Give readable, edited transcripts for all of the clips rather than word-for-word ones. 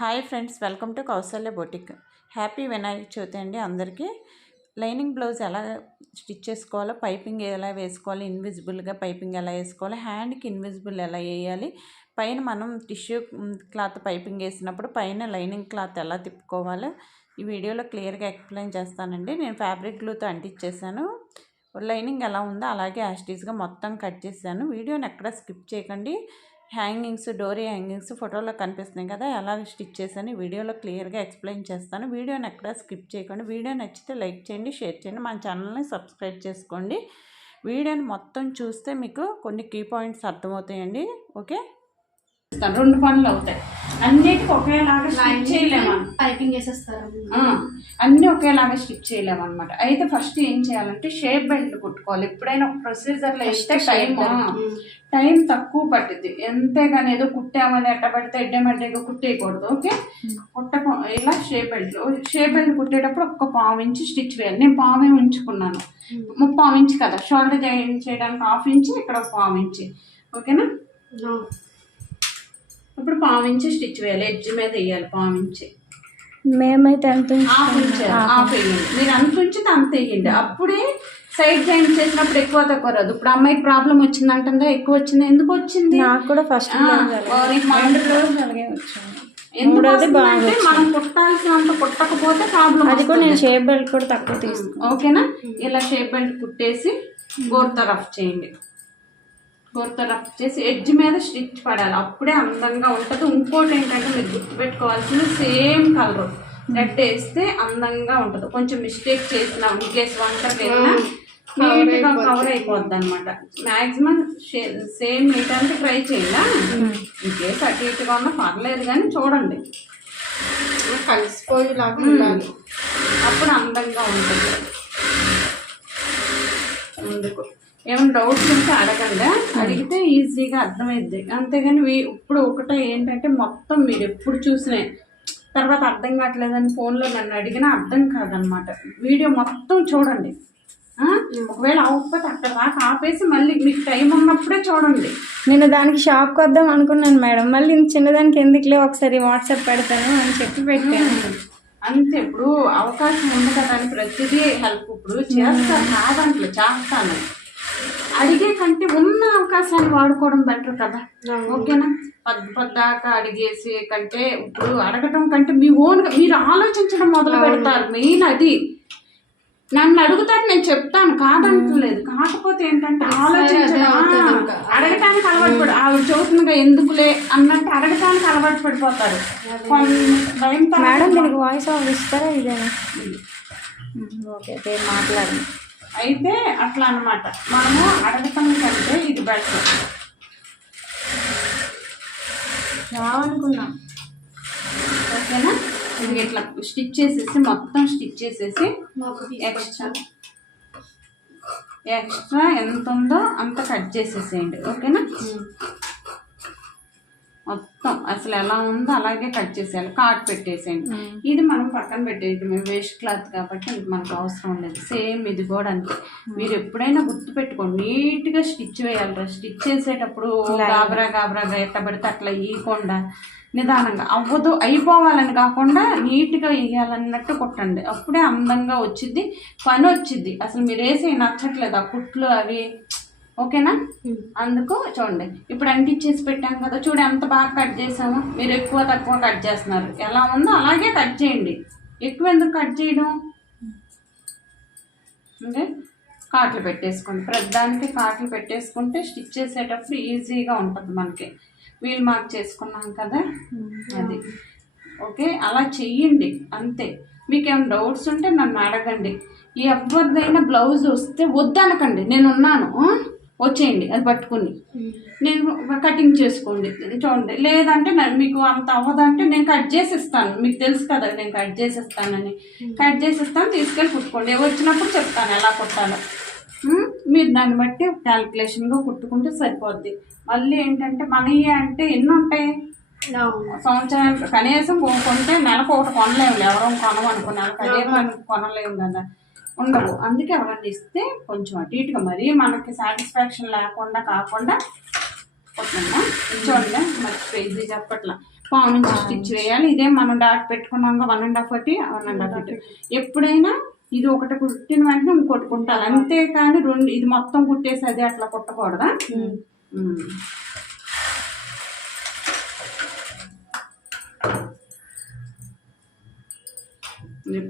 Hi friends, welcome to Kausalya boutique. Happy Vinayaka Chavithi అండి అందరికీ. Lining blouse ఎలా స్టిచ్ చేసుకోవాలో, పైపింగ్ ఎలా వేసుకోవాలి, ఇన్విజిబుల్గా పైపింగ్ ఎలా వేసుకోవాలి, హ్యాండ్కి ఇన్విజిబుల్ ఎలా వేయాలి, పైన మనం టిష్యూ క్లాత్ పైపింగ్ వేసినప్పుడు పైన లైనింగ్ క్లాత్ ఎలా తిప్పుకోవాలో ఈ వీడియోలో క్లియర్గా ఎక్స్ప్లెయిన్ చేస్తానండి. నేను ఫ్యాబ్రిక్ గ్లూతో అంటించేసాను. లైనింగ్ ఎలా ఉందో అలాగే యాస్టీస్గా మొత్తం కట్ చేశాను. వీడియోని ఎక్కడ స్కిప్ చేయకండి. హ్యాంగింగ్స్, డోరీ హ్యాంగింగ్స్ ఫోటోలో కనిపిస్తున్నాయి కదా, ఎలా స్టిచ్ చేశాను వీడియోలో క్లియర్గా ఎక్స్ప్లెయిన్ చేస్తాను. వీడియోని ఎక్కడ స్కిప్ చేయకండి. వీడియో నచ్చితే లైక్ చేయండి, షేర్ చేయండి, మన ఛానల్ని సబ్స్క్రైబ్ చేసుకోండి. వీడియోని మొత్తం చూస్తే మీకు కొన్ని కీ పాయింట్స్ అర్థమవుతాయండి. ఓకే, 2 పనులు అవుతాయి. అన్నిటికీ ఒకేలాగా స్టిచ్ చేయలేము, పైపింగ్ వేసేస్తారు. అన్నీ ఒకేలాగా స్టిచ్ చేయలేము అనమాట. అయితే ఫస్ట్ ఏం చేయాలంటే షేప్ బెల్ట్ కుట్టుకోవాలి. ఎప్పుడైనా ఒక ప్రొసీజర్లో వేస్తే టైం తక్కువ పట్టింది. ఎంతేగాని ఏదో కుట్టామని ఎట్ట పడితే ఎడ్డమడ్డగా కుట్టేయకూడదు. ఓకే, ఇలా షేప్ బెల్ట్ కుట్టేటప్పుడు ఒక్క 1/4 ఇంచ్ స్టిచ్ వేయాలి. నేను 1/4 ఉంచుకున్నాను. 3/4 ఇంచ్ కదా, షోల్డర్ జాయిన్ చేయడానికి 1/2 ఇంచ్, ఇక్కడ 1/4 ఇంచ్. ఓకేనా, ఇప్పుడు 1/4 ఇంచ్ స్టిచ్ వేయాలి. ఎడ్జ్ మీద వేయాలి 1/4 ఇంచ్. మేమైతే అంత హాఫ్ వేయండి. మీరు అంత ఉంచితే అంత వేయండి. అప్పుడే సైడ్ జాయిన్ చేసినప్పుడు ఎక్కువ తక్కువ రాదు. ఇప్పుడు అమ్మాయికి ప్రాబ్లం వచ్చింది అంటుందా, ఎక్కువ వచ్చింది. ఎందుకు వచ్చింది? నాకు కూడా ఫస్ట్ మనం కుట్టాల్సినంత కుట్టకపోతే ప్రాబ్లం. అది కూడా నేను షేప్ బెల్ట్ కూడా తక్కువ తీసుకున్నాను. ఓకేనా, ఇలా షేప్ బెల్ట్ కుట్టేసి గోరుతో రఫ్ చేయండి. గోరుతో రఫ్ చేసి ఎడ్జ్ మీద స్టిచ్ పడాలి, అప్పుడే అందంగా ఉంటుంది. ఇంకోటి ఏంటంటే మీరు గుర్తుపెట్టుకోవాల్సింది, సేమ్ కలర్ రెడ్ వేస్తే అందంగా ఉంటుంది. కొంచెం మిస్టేక్ చేసిన ఇంకేస్ వంకర వెళ్ళినా నీట్గా కవర్ అయిపోద్ది అనమాట. మ్యాక్సిమం సేమ్ నీటానికి ట్రై చేయాలా. ఇంకేస్ అటు ఇటుగా ఉన్నా పర్లేదు కానీ చూడండి కలిసిపోయేలాగా ఉండాలి, అప్పుడు అందంగా ఉంటుంది. ముందుకు ఏమైనా డౌట్స్ ఉంటే అడగండి, అడిగితే ఈజీగా అర్థమైద్ది. అంతేగాని ఇప్పుడు ఒకటే ఏంటంటే మొత్తం మీరు ఎప్పుడు చూసినా తర్వాత అర్థం కావట్లేదని ఫోన్లో నన్ను అడిగినా అర్థం కాదనమాట. వీడియో మొత్తం చూడండి. ఒకవేళ అవ్వకపోతే అక్కడ దాకా ఆపేసి మళ్ళీ మీకు టైం ఉన్నప్పుడే చూడండి. నేను దానికి షాప్కి వద్దాం అనుకున్నాను మేడం, మళ్ళీ చిన్నదానికి ఎందుకులే ఒకసారి వాట్సాప్ పెడతాను అని చెప్పి పెట్టాను. అంతే, ఇప్పుడు అవకాశం ఉంది కదా అని ప్రతిదీ హెల్ప్ ఇప్పుడు చేస్తాను కాదంట్లో చేస్తాను. అడిగే కంటే ఉన్న అవకాశాన్ని వాడుకోవడం బెటర్ కదా. ఓకేనా, పద్దాకా అడిగేసి కంటే ఇప్పుడు అడగటం కంటే మీ ఓన్గా మీరు ఆలోచించడం మొదలు పెడతారు. మెయిన్ అది. నన్ను అడుగుతారు, నేను చెప్తాను కాదంటలేదు. కాకపోతే ఏంటంటే ఆలోచించడం, అడగటానికి అలవాటు పడి ఆవిడ చదువుతుందిగా ఎందుకులే అన్నట్టు అడగటానికి అలవాటు పడిపోతారు. మేడం దీనికి వాయిస్ ఆఫ్ ఇస్తారా? ఇదేనా? ఓకే, మాట్లాడండి. అయితే అట్లా అనమాట, మనము అడగటం కంటే ఇది బెటర్. రావనుకున్నాం. ఓకేనా, ఇది ఇట్లా స్టిచ్ చేసేసి మొత్తం స్టిచ్ చేసేసి ఎక్స్ట్రా ఎంత ఉందో అంత కట్ చేసేసేయండి. ఓకేనా, మొత్తం అసలు ఎలా ఉందో అలాగే కట్ చేసేయాలి. కాట్ పెట్టేసేయండి. ఇది మనం పక్కన పెట్టేది, మేము వేస్ట్ క్లాత్ కాబట్టి మనకు అవసరం లేదు. సేమ్ ఇది కూడా అంతే. మీరు ఎప్పుడైనా గుర్తు పెట్టుకోండి, నీట్గా స్టిచ్ వేయాలి. స్టిచ్ చేసేటప్పుడు గాబరాగా ఎట్టబడితే అట్లా ఇవ్వకుండా నిదానంగా అవ్వదు, అయిపోవాలని కాకుండా నీట్గా వేయాలన్నట్టు కుట్టండి. అప్పుడే అందంగా వచ్చింది, పని వచ్చింది. అసలు మీరు వేసి నచ్చట్లేదు ఆ కుట్లు అవి. ఓకేనా, అందుకు చూడండి ఇప్పుడు అంటించేసి పెట్టాం కదా, చూడు ఎంత బాగా కట్ చేసాము. మీరు ఎక్కువ తక్కువ కట్ చేస్తున్నారు, ఎలా ఉందో అలాగే కట్ చేయండి. ఎక్కువ ఎందుకు కట్ చేయడం అంటే కాట్లు పెట్టేసుకోండి. ప్రతిదానికి కాట్లు పెట్టేసుకుంటే స్టిచ్ చేసేటప్పుడు ఈజీగా ఉంటుంది మనకి. వీల్ మార్క్ చేసుకున్నాం కదా, అది. ఓకే, అలా చెయ్యండి అంతే. మీకేమైనా డౌట్స్ ఉంటే నన్ను అడగండి. ఎవరిదైనా బ్లౌజ్ వస్తే వద్దనకండి, నేను ఉన్నాను, వచ్చేయండి అది పట్టుకుని నేను కటింగ్ చేసుకోండి. చూడండి, లేదంటే మీకు అంత అవ్వదంటే నేను కట్ చేసి ఇస్తాను. మీకు తెలుసు కదా నేను కట్ చేసి ఇస్తానని. కట్ చేసి ఇస్తాను, తీసుకెళ్ళి కుట్టుకోండి. వచ్చినప్పుడు చెప్తాను ఎలా కుట్టాలో. మీరు దాన్ని బట్టి క్యాల్కులేషన్గా కుట్టుకుంటే సరిపోద్ది. మళ్ళీ ఏంటంటే మనయ్య అంటే ఎన్ని ఉంటాయి, సంవత్సరానికి కనీసం కొంటే నెలకు ఒకటి కొనలేము. ఎవరో కొనమనుకున్నారు, అదే కొనలేము కదా, ఉండవు. అందుకే ఎవరన్నా ఇస్తే కొంచెం అటు ఇటుగా మరీ మనకి సాటిస్ఫాక్షన్ లేకుండా కాకుండా కుట్టండి. చూడండి, మర్చిపోయి చెప్పట్లా పావించి స్టిచ్ వేయాలి. ఇదే మనం డాట్ పెట్టుకున్నాం 1.5 ఫీట్ 1.5 ఫీట్. ఎప్పుడైనా ఇది ఒకటి కుట్టిన వెంటనే ఇంకోటి కుట్టాలి, అంతేకాని రెండు ఇది మొత్తం కుట్టేసి అది అట్లా కుట్టకూడదా.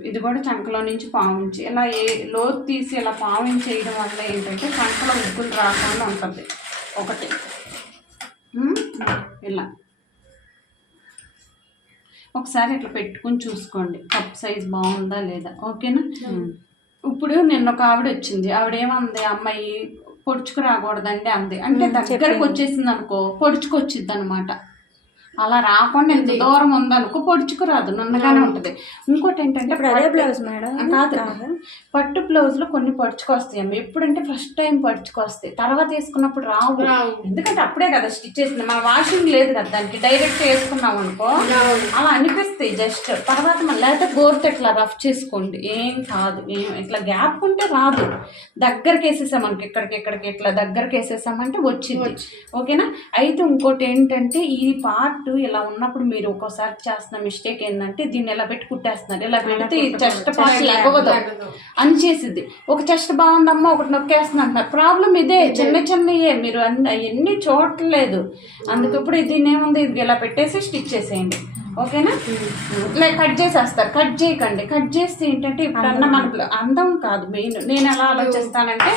ఇది కూడా చంకలో నుంచి పావించి ఇలా లోతు తీసి ఇలా పావించి చేయడం వల్ల ఏంటంటే చంకలో ఉగ్గులు రాకుండా ఉంటుంది. ఒకటి ఇలా ఒకసారి ఇట్లా పెట్టుకుని చూసుకోండి కప్ సైజ్ బాగుందా లేదా. ఓకేనా. ఇప్పుడు నిన్న ఒక ఆవిడ వచ్చింది, ఆవిడేమంది, అమ్మాయి పొడుచుకు రాకూడదండి అంది. అంటే దగ్గరకు వచ్చేసింది అనుకో పొడుచుకొచ్చిద్ది అనమాట. అలా రాకుండా ఎంత దూరం ఉందనుకో పొడుచుకురాదు, నున్నగానే ఉంటుంది. ఇంకోటి ఏంటంటే బ్లౌజ్ మేడం కాదు, పట్టు బ్లౌజ్ లో కొన్ని పడుచుకొస్తాయి అమ్మ. ఎప్పుడంటే ఫస్ట్ టైం పడుచుకొస్తాయి, తర్వాత వేసుకున్నప్పుడు రావు. ఎందుకంటే అప్పుడే కదా స్టిచ్ చేసింది, మన వాషింగ్ లేదు కదా దానికి, డైరెక్ట్ వేసుకున్నాం అనుకో అలా అనిపిస్తాయి జస్ట్. తర్వాత మళ్ళీ లేకపోతే గోరుతో ఇట్లా రఫ్ చేసుకోండి, ఏం కాదు. ఇట్లా గ్యాప్ ఉంటే రాదు. దగ్గరికి వేసేసామనుకో, ఇక్కడికి ఇట్లా దగ్గరికి వేసేసామంటే వచ్చింది. ఓకేనా. అయితే ఇంకోటి ఏంటంటే ఈ పార్ట్ ఇలా ఉన్నప్పుడు మీరు ఒక్కోసారి చేస్తున్న మిస్టేక్ ఏంటంటే దీన్ని ఇలా పెట్టి కుట్టేస్తున్నారు. ఇలా పెడితే ఈ చెస్ట్ పార్ట్ లేకపోదు అని చేసిద్ది. ఒక చెస్ట్ బాగుందమ్మా ఒకటి నొక్కేస్తుంది అంటున్నారు. ప్రాబ్లం ఇదే, చిన్నయే మీరు ఎన్ని చూడలేదు. అందుకు ఇప్పుడు దీన్ని ఏముంది, ఇది ఇలా పెట్టేసి స్టిచ్ చేసేయండి. ఓకేనా. లైక్ కట్ చేసేస్తారు, కట్ చేయకండి. కట్ చేస్తే ఏంటంటే ఇప్పుడన్నా మనకు అందం కాదు మెయిన్. నేను ఎలా ఆలోచిస్తానంటే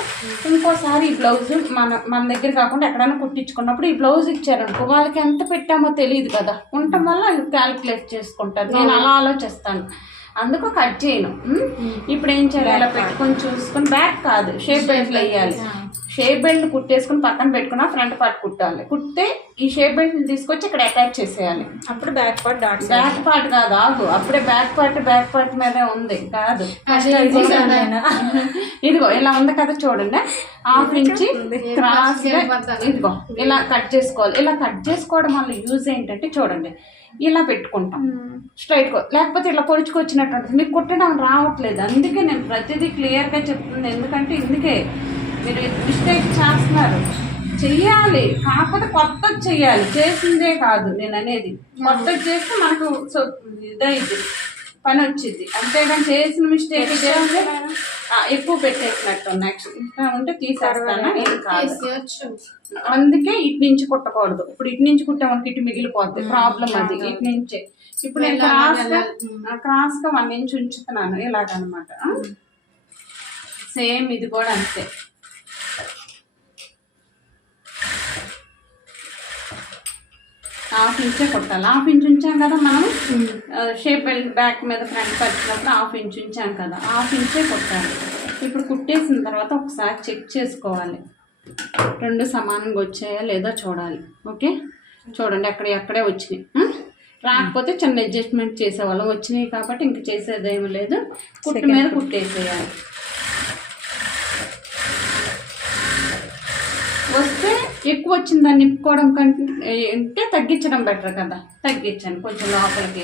ఇంకోసారి ఈ బ్లౌజ్ మన దగ్గర కాకుండా ఎక్కడైనా కుట్టించుకున్నప్పుడు ఈ బ్లౌజ్ ఇచ్చారనుకో వాళ్ళకి ఎంత పెట్టామో తెలియదు కదా, ఉండటం వల్ల క్యాలిక్యులేట్ చేసుకుంటారు. నేను అలా ఆలోచిస్తాను, అందుకు కట్ చేయను. ఇప్పుడు ఏం చేయాలి, ఇలా పెట్టుకొని చూసుకొని బ్యాక్ కాదు షేప్ బెల్ట్లు వేయాలి. షేప్ బెల్ట్ కుట్టేసుకుని పక్కన పెట్టుకున్నా ఫ్రంట్ పార్ట్ కుట్టాలి. కుట్టే ఈ షేప్ బెల్ట్ని తీసుకొచ్చి ఇక్కడ అటాచ్ చేసేయాలి. అప్పుడు back part dots. Back part కాదు, ఆగు, అప్పుడే బ్యాక్ పార్ట్ మీదే ఉంది కాదు. ఇదిగో ఇలా ఉంది కదా చూడండి, హాఫ్ ఇంచి క్రాస్ ఇదిగో ఇలా కట్ చేసుకోవాలి. ఇలా కట్ చేసుకోవడం వల్ల యూజ్ ఏంటంటే చూడండి, ఇలా పెట్టుకుంటాం స్ట్రైట్, లేకపోతే ఇలా పొడుచుకొచ్చినట్టు ఉంటుంది. మీకు కుట్టడం రావట్లేదు. అందుకే నేను ప్రతిదీ క్లియర్గా చెప్తుంది. ఎందుకంటే ఇందుకే మీరు మిస్టేక్ చేస్తున్నారు. చెయ్యాలి, కాకపోతే కొత్తది చెయ్యాలి, చేసిందే కాదు నేను అనేది. కొత్తది చేస్తే మనకు ఇదైంది పని వచ్చింది, అంతేగాని చేసిన మిస్టేక్ చేస్తే ఎక్కువ పెట్టేసినట్టు నెక్స్ట్ ఇంకా ఉంటే తీసేస్తాను. ఇది కాదు, అందుకే ఇటు నుంచి కుట్టకూడదు. ఇప్పుడు ఇటు నుంచి కుట్టామనుకో ఇటు మిగిలిపోద్ది, ప్రాబ్లం అది. ఇటు నుంచే ఇప్పుడు నేను క్రాస్గా 1 ఇంచ్ ఉంచుతున్నాను ఇలాగనమాట. సేమ్ ఇది కూడా అంతే. హాఫ్ ఇంచే కుట్టాలి. హాఫ్ ఇంచ్ ఉంచాం కదా మనం షేప్ బెల్ట్ బ్యాక్ మీద ఫ్రంట్ పరిచినప్పుడు హాఫ్ ఇంచ్ ఉంచాం కదా, హాఫ్ ఇంచే కుట్టాలి. ఇప్పుడు కుట్టేసిన తర్వాత ఒకసారి చెక్ చేసుకోవాలి, రెండు సమానంగా వచ్చాయా లేదా చూడాలి. ఓకే, చూడండి అక్కడే వచ్చినాయి. రాకపోతే చిన్న అడ్జస్ట్మెంట్ చేసేవాళ్ళం, వచ్చినాయి కాబట్టి ఇంక చేసేదేమీ లేదు, కుట్టు మీద కుట్టేసేయాలి. వస్తే ఎక్కువ వచ్చింది దాన్ని నింపుకోవడం కంటే తగ్గించడం బెటర్ కదా, తగ్గించాను కొంచెం లోపలికి.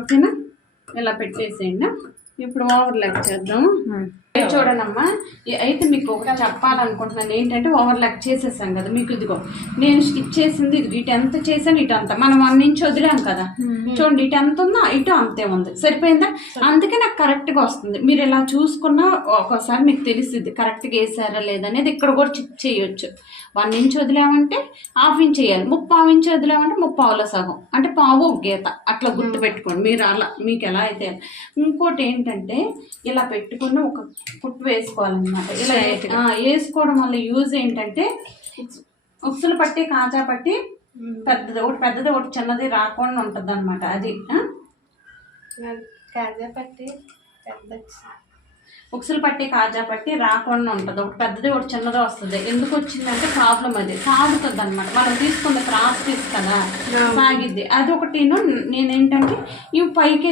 ఓకేనా, ఇలా పెట్టేసేయండి. ఇప్పుడు ఓవర్ ల్యాక్ చేద్దాం. చూడనమ్మా, అయితే మీకు ఒకటి చెప్పాలనుకుంటున్నాను ఏంటంటే ఓవర్ ల్యాక్ చేసేసాం కదా మీకు. ఇదిగో నేను స్టిచ్ చేసింది ఇది, ఇటు ఎంత చేసాను ఇటు అంత, మనం 1 ఇంచ్ వదిలాం కదా చూడండి, ఇటు ఎంత ఉందో ఇటు అంతే ఉంది, సరిపోయిందా? అందుకే నాకు కరెక్ట్గా వస్తుంది. మీరు ఇలా చూసుకున్నా ఒక్కోసారి మీకు తెలిసిద్ది కరెక్ట్గా వేసారా లేదనేది. ఇక్కడ కూడా చెక్ చేయొచ్చు. 1 ఇంచ్ వదిలామంటే హాఫ్ ఇంచ్ వేయాలి, 3/4 ఇంచ్ వదిలామంటే 3/4లో సగం, అంటే పావు గీత, అట్లా గుర్తు పెట్టుకోండి మీరు. అలా మీకు ఎలా అయితే. ఇంకోటి ఏంటంటే ఇలా పెట్టుకుని ఒక కుట్టు వేసుకోవాలన్నమాట. ఇలా వేసుకోవడం వల్ల యూజ్ ఏంటంటే ఉక్సులు పట్టి కాజా పట్టి పెద్దది ఒకటి చిన్నది రాకుండా ఉంటుంది అనమాట. అది కాజా పట్టి ఉక్సులు పట్టి కాజా పట్టి రాకుండా ఉంటుంది, ఒకటి పెద్దది ఒకటి చిన్నది వస్తుంది. ఎందుకు వచ్చిందంటే ప్రాబ్లం అది సాగుతుంది అనమాట. మనం తీసుకున్న క్రాస్ పీస్ కదా సాగిద్ది. అది ఒకటి నేనేంటంటే ఇవి పైకి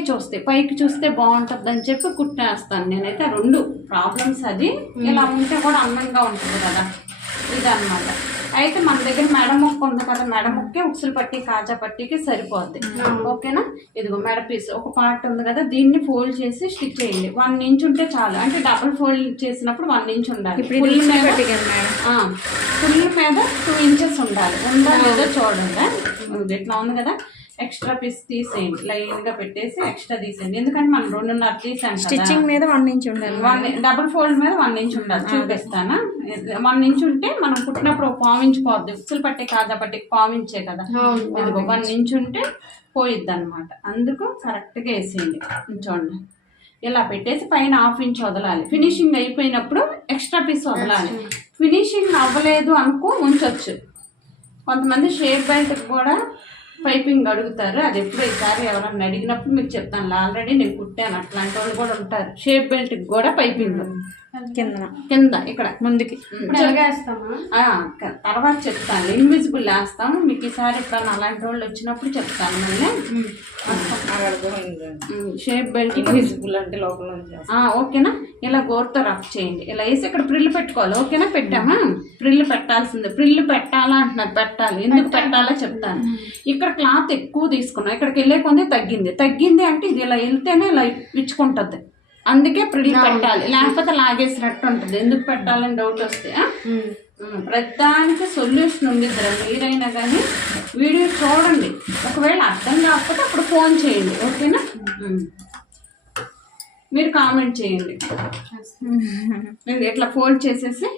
చూస్తే బాగుంటుంది అని చెప్పి కుట్టేస్తాను నేనైతే. 2 ప్రాబ్లమ్స్ అది. ఇలా ఉంటే కూడా అందంగా ఉంటుంది కదా, ఇది అనమాట. అయితే మన దగ్గర మెడ ముక్క ఉంది కదా, మెడ ముక్కే ఉక్సులు పట్టి కాజా పట్టికి సరిపోద్ది. ఓకేనా, ఇదిగో మెడ పీస్ ఒక పార్ట్ ఉంది కదా, దీన్ని ఫోల్డ్ చేసి స్టిచ్ చేయండి. 1 ఇంచ్ ఉంటే చాలు, అంటే డబుల్ ఫోల్డ్ చేసినప్పుడు 1 ఇంచ్ ఉండాలి. ఫుల్ మీద 2 ఇంచెస్ ఉండాలి. ఉందా లేదో చూడండి. ఇట్లా ఉంది కదా, ఎక్స్ట్రా పీస్ తీసేయండి, లైన్ గా పెట్టేసి ఎక్స్ట్రా తీసేయండి. ఎందుకంటే మనం 2.5 తీసాం. స్టిచ్చింగ్ మీద 1 ఇంచ్ ఉండాలి. డబుల్ ఫోల్డ్ మీద 1 ఇంచ్ ఉండాలి. చూపిస్తానా, 1 ఇంచ్ ఉంటే మనం కుట్టినప్పుడు 1 ఇంచ్ పోద్ది. ఉక్సులు పట్టే కాజా పట్టి 1 ఇంచే కదా, ఇదిగో 1 ఇంచ్ ఉంటే పోయిద్ది అనమాట. అందుకు కరెక్ట్ గా వేసేయండి. చూడండి, ఇలా పెట్టేసి పైన 1/2 ఇంచ్ వదలాలి. ఫినిషింగ్ అయిపోయినప్పుడు ఎక్స్ట్రా పీస్ వదలాలి. ఫినిషింగ్ అవ్వలేదు అనుకో ఉంచొచ్చు. కొంతమంది షేప్ బెల్ట్ కూడా పైపింగ్ అడుగుతారు. అది ఎప్పుడు ఈసారి ఎవరన్నా అడిగినప్పుడు మీకు చెప్తాను. ఆల్రెడీ నేను కుట్టాను, అట్లాంటి వాళ్ళు కూడా ఉంటారు. షేప్ బెల్ట్ కూడా పైపింగ్ కింద ఇక్కడ ముందుకి తర్వాత చెప్తాను. ఇన్విజిబుల్ వేస్తాము మీకు ఈసారి. ఎప్పుడన్నా అలాంటి వాళ్ళు వచ్చినప్పుడు చెప్తాను. మళ్ళీ షేప్ బెల్ట్ ఇన్విజిబుల్ అంటే లోపల ఓకేనా. ఇలా గోరుతో రఫ్ చేయండి. ఇలా వేసి ఇక్కడ ప్రిల్లు పెట్టుకోవాలి. ఓకేనా, పెట్టామా? ప్రిల్లు పెట్టాల్సిందే. ప్రిల్లు పెట్టాలా అంటున్నారు, పెట్టాలి. ఎందుకు పెట్టాలో చెప్తాను. ఇక్కడ క్లాత్ ఎక్కువ తీసుకున్నాం, ఇక్కడికి వెళ్ళే కొంది తగ్గింది అంటే ఇది ఇలా వెళ్తేనే ఇలా ఇచ్చుకుంటుంది. అందుకే ప్రిల్ పెట్టాలి, లేకపోతే లాగేసినట్టు ఉంటుంది. ఎందుకు పెట్టాలని డౌట్ వస్తే ప్రతిదానికి సొల్యూషన్ ఉంది. మీరైనా కానీ వీడియో చూడండి. ఒకవేళ అర్థం కాకపోతే అప్పుడు ఫోన్ చేయండి. ఓకేనా, మీరు కామెంట్ చేయండి. ఇట్లా ఫోల్డ్ చేసేసి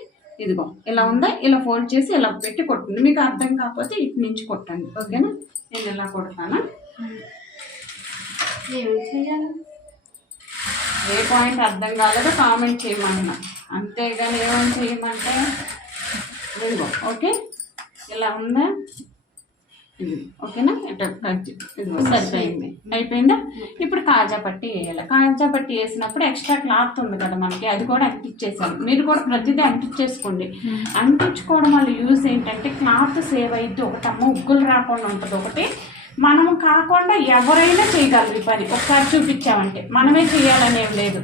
ఇదిగో ఇలా ఉందా, ఇలా ఫోల్డ్ చేసి ఇలా పెట్టి కొట్టండి. మీకు అర్థం కాకపోతే ఇటు నుంచి కొట్టండి. ఓకేనా, నేను ఇలా కొడతాను. ఏ పాయింట్ అర్థం కాలేదో కామెంట్ చేయమన్నా, అంతేగాని ఏమని చేయమంటే ఇదిగో. ఓకే, ఇలా ఉందా, ఇది ఓకేనా. ఇదిగో సరిపోయింది. అయిపోయిందా? ఇప్పుడు కాజా పట్టి వేయాలి. కాజా పట్టి వేసినప్పుడు ఎక్స్ట్రా క్లాత్ ఉంది కదా మనకి, అది కూడా అంటించేసాను. మీరు కూడా ప్రతిదీ అంటించేసుకోండి. అంటించుకోవడం వల్ల యూజ్ ఏంటంటే క్లాత్ సేవ్ అయితే ఒకటమ్మ ఉగ్గులు రాకుండా ఉంటుంది. ఒకటి మనము కాకుండా ఎవరైనా చేయగలరు ఈ పని. ఒకసారి చూపించామంటే మనమే చేయాలనేం లేదు.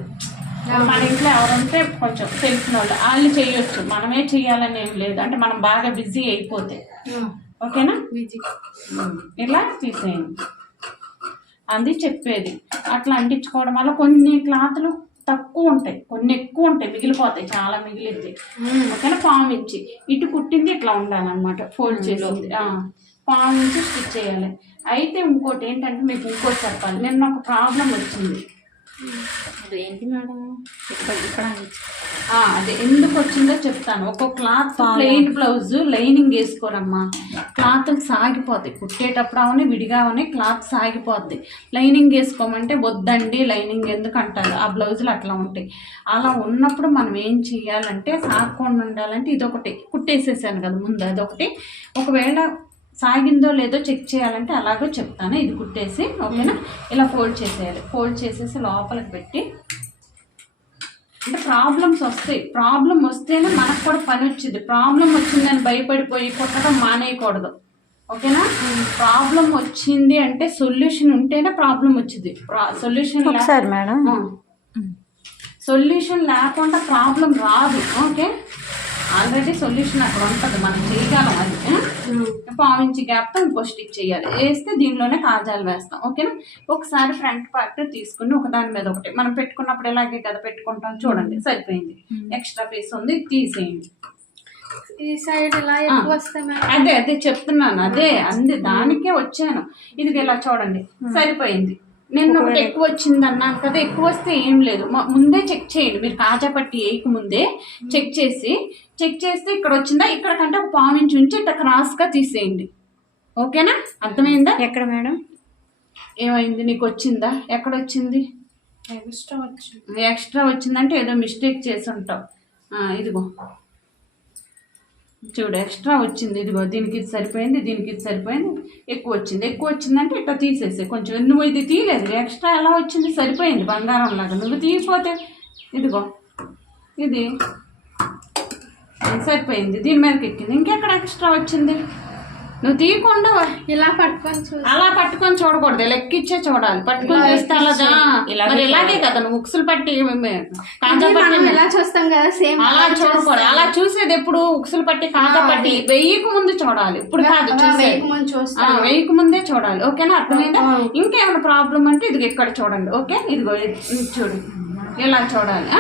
మన ఇంట్లో ఎవరుంటే కొంచెం తెలిసిన వాళ్ళు చేయొచ్చు. మనమే చేయాలనేం లేదు. అంటే మనం బాగా బిజీ అయిపోతే ఓకేనా. ఇలా తీసేయండి, అది చెప్పేది. అట్లా అంటించుకోవడం వల్ల కొన్ని క్లాత్లు తక్కువ ఉంటాయి, కొన్ని ఎక్కువ ఉంటాయి, మిగిలిపోతాయి, చాలా మిగిలింది. ఓకేనా, 1/4 ఇంచ్ ఇటు కుట్టింది ఇట్లా ఉండాలన్నమాట. ఫోల్డ్ చేసింది 1/4 ఇంచ్ స్టిచ్ చేయాలి. అయితే ఇంకోటి ఏంటంటే మీకు ఇంకోటి చెప్పాలి. నిన్న ఒక ప్రాబ్లం వచ్చింది. ఏంటి మేడం? ఇక్కడ అది ఎందుకు వచ్చిందో చెప్తాను. ఒక్కొక్క క్లాత్ ప్లెయిన్ బ్లౌజ్ లైనింగ్ వేసుకోరమ్మా, క్లాత్ సాగిపోతాయి. కుట్టేటప్పుడు అవని విడిగా అవని క్లాత్ సాగిపోద్ది. లైనింగ్ వేసుకోమంటే వద్దండి లైనింగ్ ఎందుకు అంటారు. ఆ బ్లౌజులు అట్లా ఉంటాయి. అలా ఉన్నప్పుడు మనం ఏం చేయాలంటే సాగకుండా ఉండాలంటే ఇదొకటి కుట్టేసేసాను కదా ముందు, అదొకటి. ఒకవేళ సాగిందో లేదో చెక్ చేయాలంటే అలాగో చెప్తాను. ఇది కుట్టేసి ఓకేనా, ఇలా ఫోల్డ్ చేసేయాలి. ఫోల్డ్ చేసేసి లోపలికి పెట్టి, అంటే ప్రాబ్లమ్స్ వస్తాయి. ప్రాబ్లం వస్తేనే మనకు కూడా పని వచ్చింది. ప్రాబ్లం వచ్చిందని భయపడిపోయి కుట్టడం మానేయకూడదు. ఓకేనా, ప్రాబ్లం వచ్చింది అంటే సొల్యూషన్ ఉంటేనే ప్రాబ్లం వచ్చింది. సొల్యూషన్ లేకుండా ప్రాబ్లం రాదు. ఓకే, ఆల్రెడీ సొల్యూషన్ అక్కడ ఉంటుంది, మనం చేయగలం. అది 1/4 ఇంచ్ గ్యాప్తో ఇంకో స్టిచ్ చేయాలి. వేస్తే దీనిలోనే కాజాలు వేస్తాం. ఓకేనా, ఒకసారి ఫ్రంట్ పార్ట్ తీసుకుని ఒకదాని మీద ఒకటి మనం పెట్టుకున్నప్పుడు ఎలాగే కదా పెట్టుకుంటాం. చూడండి సరిపోయింది. ఎక్స్ట్రా పీస్ ఉంది, తీసేయండి. ఈ సైడ్ ఇలా అదే చెప్తున్నాను, అంది దానికే వచ్చాను. ఇది ఇలా చూడండి సరిపోయింది. నిన్న ఒకటి ఎక్కువ వచ్చింది అన్నాను కదా, ఎక్కువ వస్తే ఏం లేదు, ముందే చెక్ చేయండి. మీరు కాజా పట్టి వేయక ముందే చెక్ చేస్తే ఇక్కడ వచ్చిందా, ఇక్కడ కంటే 1/4 ఇంచ్ ఉంచి ఇట్లా క్రాస్గా తీసేయండి. ఓకేనా, అర్థమైందా? ఎక్కడ మేడం ఏమైంది, నీకు వచ్చిందా? ఎక్కడ వచ్చింది? ఎక్స్ట్రా వచ్చిందంటే ఏదో మిస్టేక్ చేసి ఉంటావు. ఇదిగో చూడు, ఎక్స్ట్రా వచ్చింది. ఇదిగో దీనికి ఇది సరిపోయింది, దీనికి ఇది సరిపోయింది. ఎక్కువ వచ్చిందంటే ఇట్లా తీసేసి కొంచెం. నువ్వు ఇది తీయలేదు, ఎక్స్ట్రా ఎలా వచ్చింది? సరిపోయింది బంగారం లాగా. నువ్వు తీయపోతే ఇదిగో ఇది సరిపోయింది, దీని మీదకి ఎక్కింది. ఇంకెక్కడ ఎక్స్ట్రా వచ్చింది? నువ్వు తీయకుండా ఇలా పట్టుకొని అలా పట్టుకొని చూడకూడదు, లెక్కిచ్చే చూడాలి. పట్టుకొని చూస్తే మరి ఇలాగే కదా నువ్వు ఉక్సులు పట్టి ఎలా చూస్తాం కదా సేమ్ అలా చూడకూడదు. అలా చూసేది ఎప్పుడు ఉక్సులు పట్టి కాదా పట్టి వెయ్యికి ముందు చూడాలి. ఇప్పుడు కాదు వెయ్యికి ముందే చూడాలి. ఓకేనా? అర్థమైందా? ఇంకేమైనా ప్రాబ్లం అంటే ఇది ఇక్కడ చూడండి. ఓకే, ఇదిగో చూడు, ఇలా చూడాలి.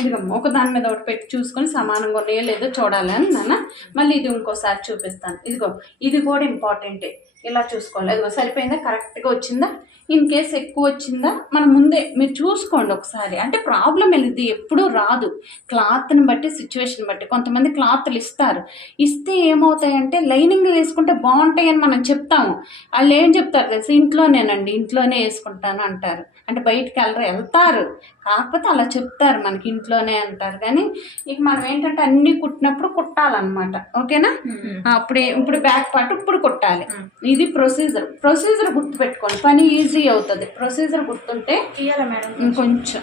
ఇదిగో ఒక దాని మీద ఒకటి పెట్టి చూసుకొని సమానంగా ఉన్నాయో లేదో చూడాలి అని నాన్న. మళ్ళీ ఇది ఇంకోసారి చూపిస్తాను. ఇదిగో ఇది కూడా ఇంపార్టెంటే, ఇలా చూసుకోవాలి. ఇదిగో సరిపోయిందా, కరెక్ట్గా వచ్చిందా? ఇన్ కేస్ ఎక్కువ వచ్చిందా మనం ముందే మీరు చూసుకోండి ఒకసారి. అంటే ప్రాబ్లం ఇది ఎప్పుడూ రాదు, క్లాత్ని బట్టి సిచ్యువేషన్ బట్టి. కొంతమంది క్లాత్లు ఇస్తే ఏమవుతాయంటే లైనింగ్ వేసుకుంటే బాగుంటాయి అని మనం చెప్తాము. వాళ్ళు ఏం చెప్తారు తెలుసు, ఇంట్లోనే వేసుకుంటాను అంటారు. అంటే బయటికి వెళ్తారు, కాకపోతే అలా చెప్తారు మనకి, ఇంట్లోనే అంటారు. కానీ ఇక మనం ఏంటంటే అన్నీ కుట్టినప్పుడు కుట్టాలన్నమాట. ఓకేనా? ఇప్పుడు బ్యాక్ పార్ట్ ఇప్పుడు కుట్టాలి. ఇది ప్రొసీజర్ గుర్తుపెట్టుకోండి, పని ఈజీ అవుతుంది. ప్రొసీజర్ గుర్తుంటే ఇంకొంచెం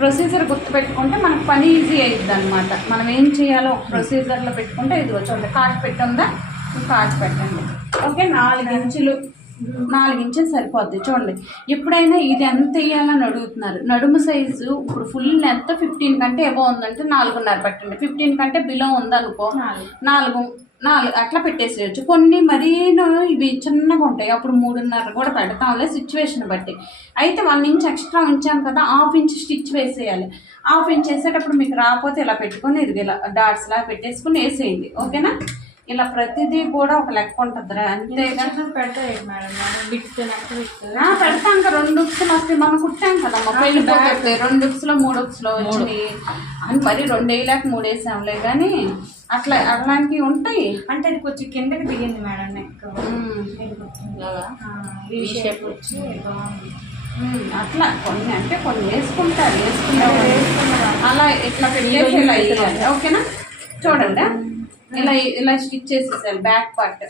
ప్రొసీజర్ గుర్తుపెట్టుకుంటే మనకు పని ఈజీ అవుతుంది అనమాట. మనం ఏం చేయాలో ప్రొసీజర్లో పెట్టుకుంటే ఇది చూడండి, కాటు పెట్టుందా, కాటు పెట్టండి. ఓకే, 4 ఇంచులు సరిపోద్ది. చూడండి, ఎప్పుడైనా ఇది ఎంత వేయాలని అడుగుతున్నారు. నడుము సైజు ఇప్పుడు ఫుల్ లెంత్ 15 కంటే ఎబో ఉందంటే 4.5 పెట్టండి. 15 కంటే బిలో ఉందనుకో 4 అట్లా పెట్టేసేయచ్చు. కొన్ని మరీ ఇవి చిన్నగా ఉంటాయి, అప్పుడు 3.5 కూడా పెడతాంలే సిచ్యువేషన్ బట్టి. అయితే 1 ఇంచ్ ఎక్స్ట్రా ఉంచాం కదా, 1/2 ఇంచ్ స్టిచ్ వేసేయాలి. 1/2 ఇంచ్ వేసేటప్పుడు మీకు రాకపోతే ఇలా పెట్టుకొని ఇది ఇలా డాట్స్ లా పెట్టేసుకుని వేసేయండి. ఓకేనా? ఇలా ప్రతిదీ కూడా ఒక లెక్క ఉంటుంది. అంతేగా పెడతాం కదా, 2 ఉక్సులు వస్తాయి. మనం కుట్టాం కదా, పెళ్ళి 2 ఉక్సులో 3 ఉక్సులో వచ్చినాయి అని మరి 2 వేయలేక 3 వేసాంలే. కానీ అట్లాంటివి ఉంటాయి. అంటే అది కొంచెం కిందకి దిగింది మేడం, నెక్ అట్లా కొన్ని అంటే కొన్ని వేసుకుంటారు. అలా ఇట్లా పెట్టేసి ఇలా వేయాలి. ఓకేనా? చూడండి, ఇలా స్టిచ్ చేసేసారు బ్యాక్ పార్ట్.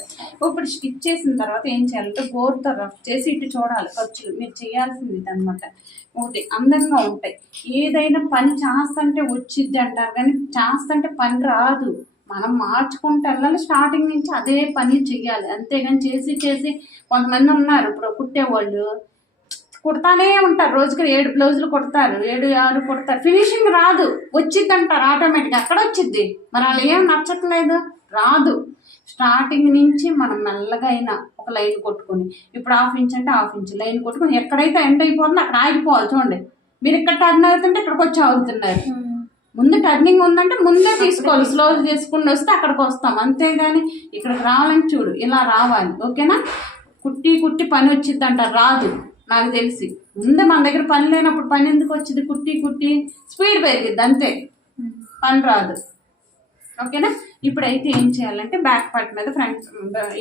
ఇప్పుడు స్టిచ్ చేసిన తర్వాత ఏం చేయాలంటే గోరుతో రఫ్ చేసి ఇటు చూడాలి. ఖర్చులు మీరు చేయాల్సింది ఇది అనమాట. ఒకటి అందంగా ఉంటాయి. ఏదైనా పని చేస్తుంటే వచ్చిద్ది అంటారు, కానీ చేస్తుంటే పని రాదు. మనం మార్చుకుంటూ వెళ్ళాలి. స్టార్టింగ్ నుంచి అదే పని చెయ్యాలి. అంతేగాని చేసి కొంతమంది ఉన్నారు ఇప్పుడు కుట్టేవాళ్ళు, కుడతానే ఉంటారు. రోజుకి 7 బ్లౌజులు కుడతారు, 7 కుడతారు. ఫినిషింగ్ రాదు, వచ్చిద్ది అంటారు ఆటోమేటిక్గా. అక్కడ వచ్చిద్ది, మరి వాళ్ళు ఏం నచ్చట్లేదు, రాదు. స్టార్టింగ్ నుంచి మనం మెల్లగా అయినా ఒక లైన్ కొట్టుకొని, ఇప్పుడు 1/2 ఇంచ్ అంటే 1/2 ఇంచ్ లైన్ కొట్టుకొని ఎక్కడైతే ఎండ్ అయిపోతుందో అక్కడ ఆగిపోవాలి. చూడండి, మీరు ఇక్కడ టర్న్ అవుతుంటే ఇక్కడికి వచ్చి ఆగుతున్నారు. ముందు టర్నింగ్ ఉందంటే ముందే తీసుకోవాలి. స్లో చేసుకుని వస్తే అక్కడికి వస్తాం. అంతేగాని ఇక్కడికి రావాలని చూడు, ఇలా రావాలి. ఓకేనా? కుట్టి పని వచ్చిద్ది అంటారు, రాదు. నాకు తెలిసి ముందే మన దగ్గర పని లేనప్పుడు పని ఎందుకు వచ్చింది? కుట్టి స్పీడ్ పెరిగిద్ది, అంతే, పని రాదు. ఓకేనా? ఇప్పుడైతే ఏం చేయాలంటే బ్యాక్ పార్ట్ మీద ఫ్రంట్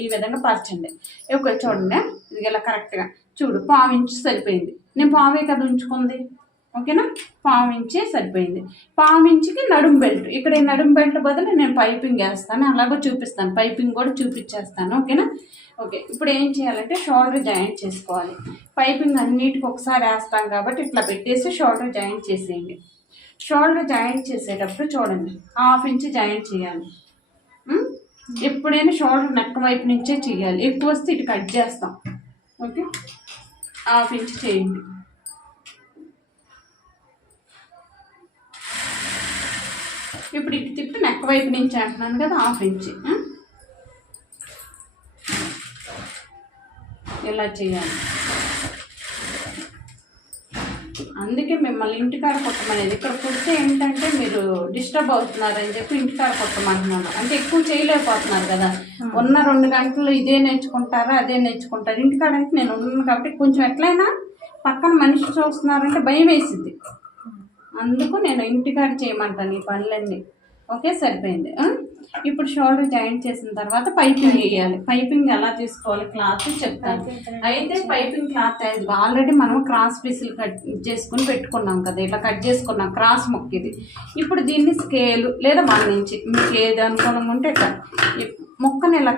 ఈ విధంగా పరచండి. ఒక చూడండి, ఇది ఇలా కరెక్ట్గా చూడు, 1/2 ఇంచ్ సరిపోయింది. నేను 1/2 కదా ఉంచుకుంది. ఓకేనా? 1/2 ఇంచే సరిపోయింది. 1/2 ఇంచుకి నడుము బెల్ట్. ఇక్కడ ఈ నడుము బెల్ట్ బదులు నేను పైపింగ్ వేస్తాను, అలాగో చూపిస్తాను. పైపింగ్ కూడా చూపించేస్తాను. ఓకేనా? ఓకే, ఇప్పుడు ఏం చేయాలంటే షోల్డర్ జాయింట్ చేసుకోవాలి. పైపింగ్ అన్నిటికి ఒకసారి వేస్తాం కాబట్టి ఇట్లా పెట్టేసి షోల్డర్ జాయింట్ చేసేయండి. షోల్డర్ జాయింట్ చేసేటప్పుడు చూడండి, 1/2 ఇంచ్ జాయింట్ చేయాలి. ఎప్పుడైనా షోల్డర్ నెక్ వైపు నుంచే చేయాలి. ఎక్కువ వస్తే ఇటు కట్ చేస్తాం. ఓకే, 1/2 ఇంచ్ చేయండి. ఇప్పుడు ఇటు తిప్పి నెక్ వైపు నుంచి అంటున్నాను కదా, 1/2 ఇంచ్ ఇలా చేయాలి. అందుకే మిమ్మల్ని ఇంటికాడ కుట్టమనేది. ఇక్కడ కుడితే ఏంటంటే మీరు డిస్టర్బ్ అవుతున్నారని చెప్పి ఇంటికాడ కుట్టమంటున్నాను. అంటే ఎక్కువ చేయలేకపోతున్నారు కదా, ఉన్న 2 గంటలు ఇదే నేర్చుకుంటారా అదే నేర్చుకుంటారు. ఇంటికాడ అంటే నేను ఉన్నాను కాబట్టి కొంచెం ఎట్లయినా పక్కన మనిషి చూస్తున్నారంటే భయం వేసిద్ది. అందుకు నేను ఇంటికాడ చేయమంటాను ఈ పనులన్నీ. ఓకే, సరిపోయింది. ఇప్పుడు షోల్డర్ జాయింట్ చేసిన తర్వాత పైపింగ్ వేయాలి. పైపింగ్ ఎలా తీసుకోవాలి క్లాత్ చెప్తాను. అయితే పైపింగ్ క్లాత్ ఆల్రెడీ మనం క్రాస్ పీసులు కట్ చేసుకుని పెట్టుకున్నాం కదా, ఇట్లా కట్ చేసుకున్నాం క్రాస్ ముక్క ఇది. ఇప్పుడు దీన్ని స్కేలు లేదా 1 ఇంచ్ మీకు ఏది అనుకూలంగా ఉంటే ఇట్లా ముక్కని ఇలా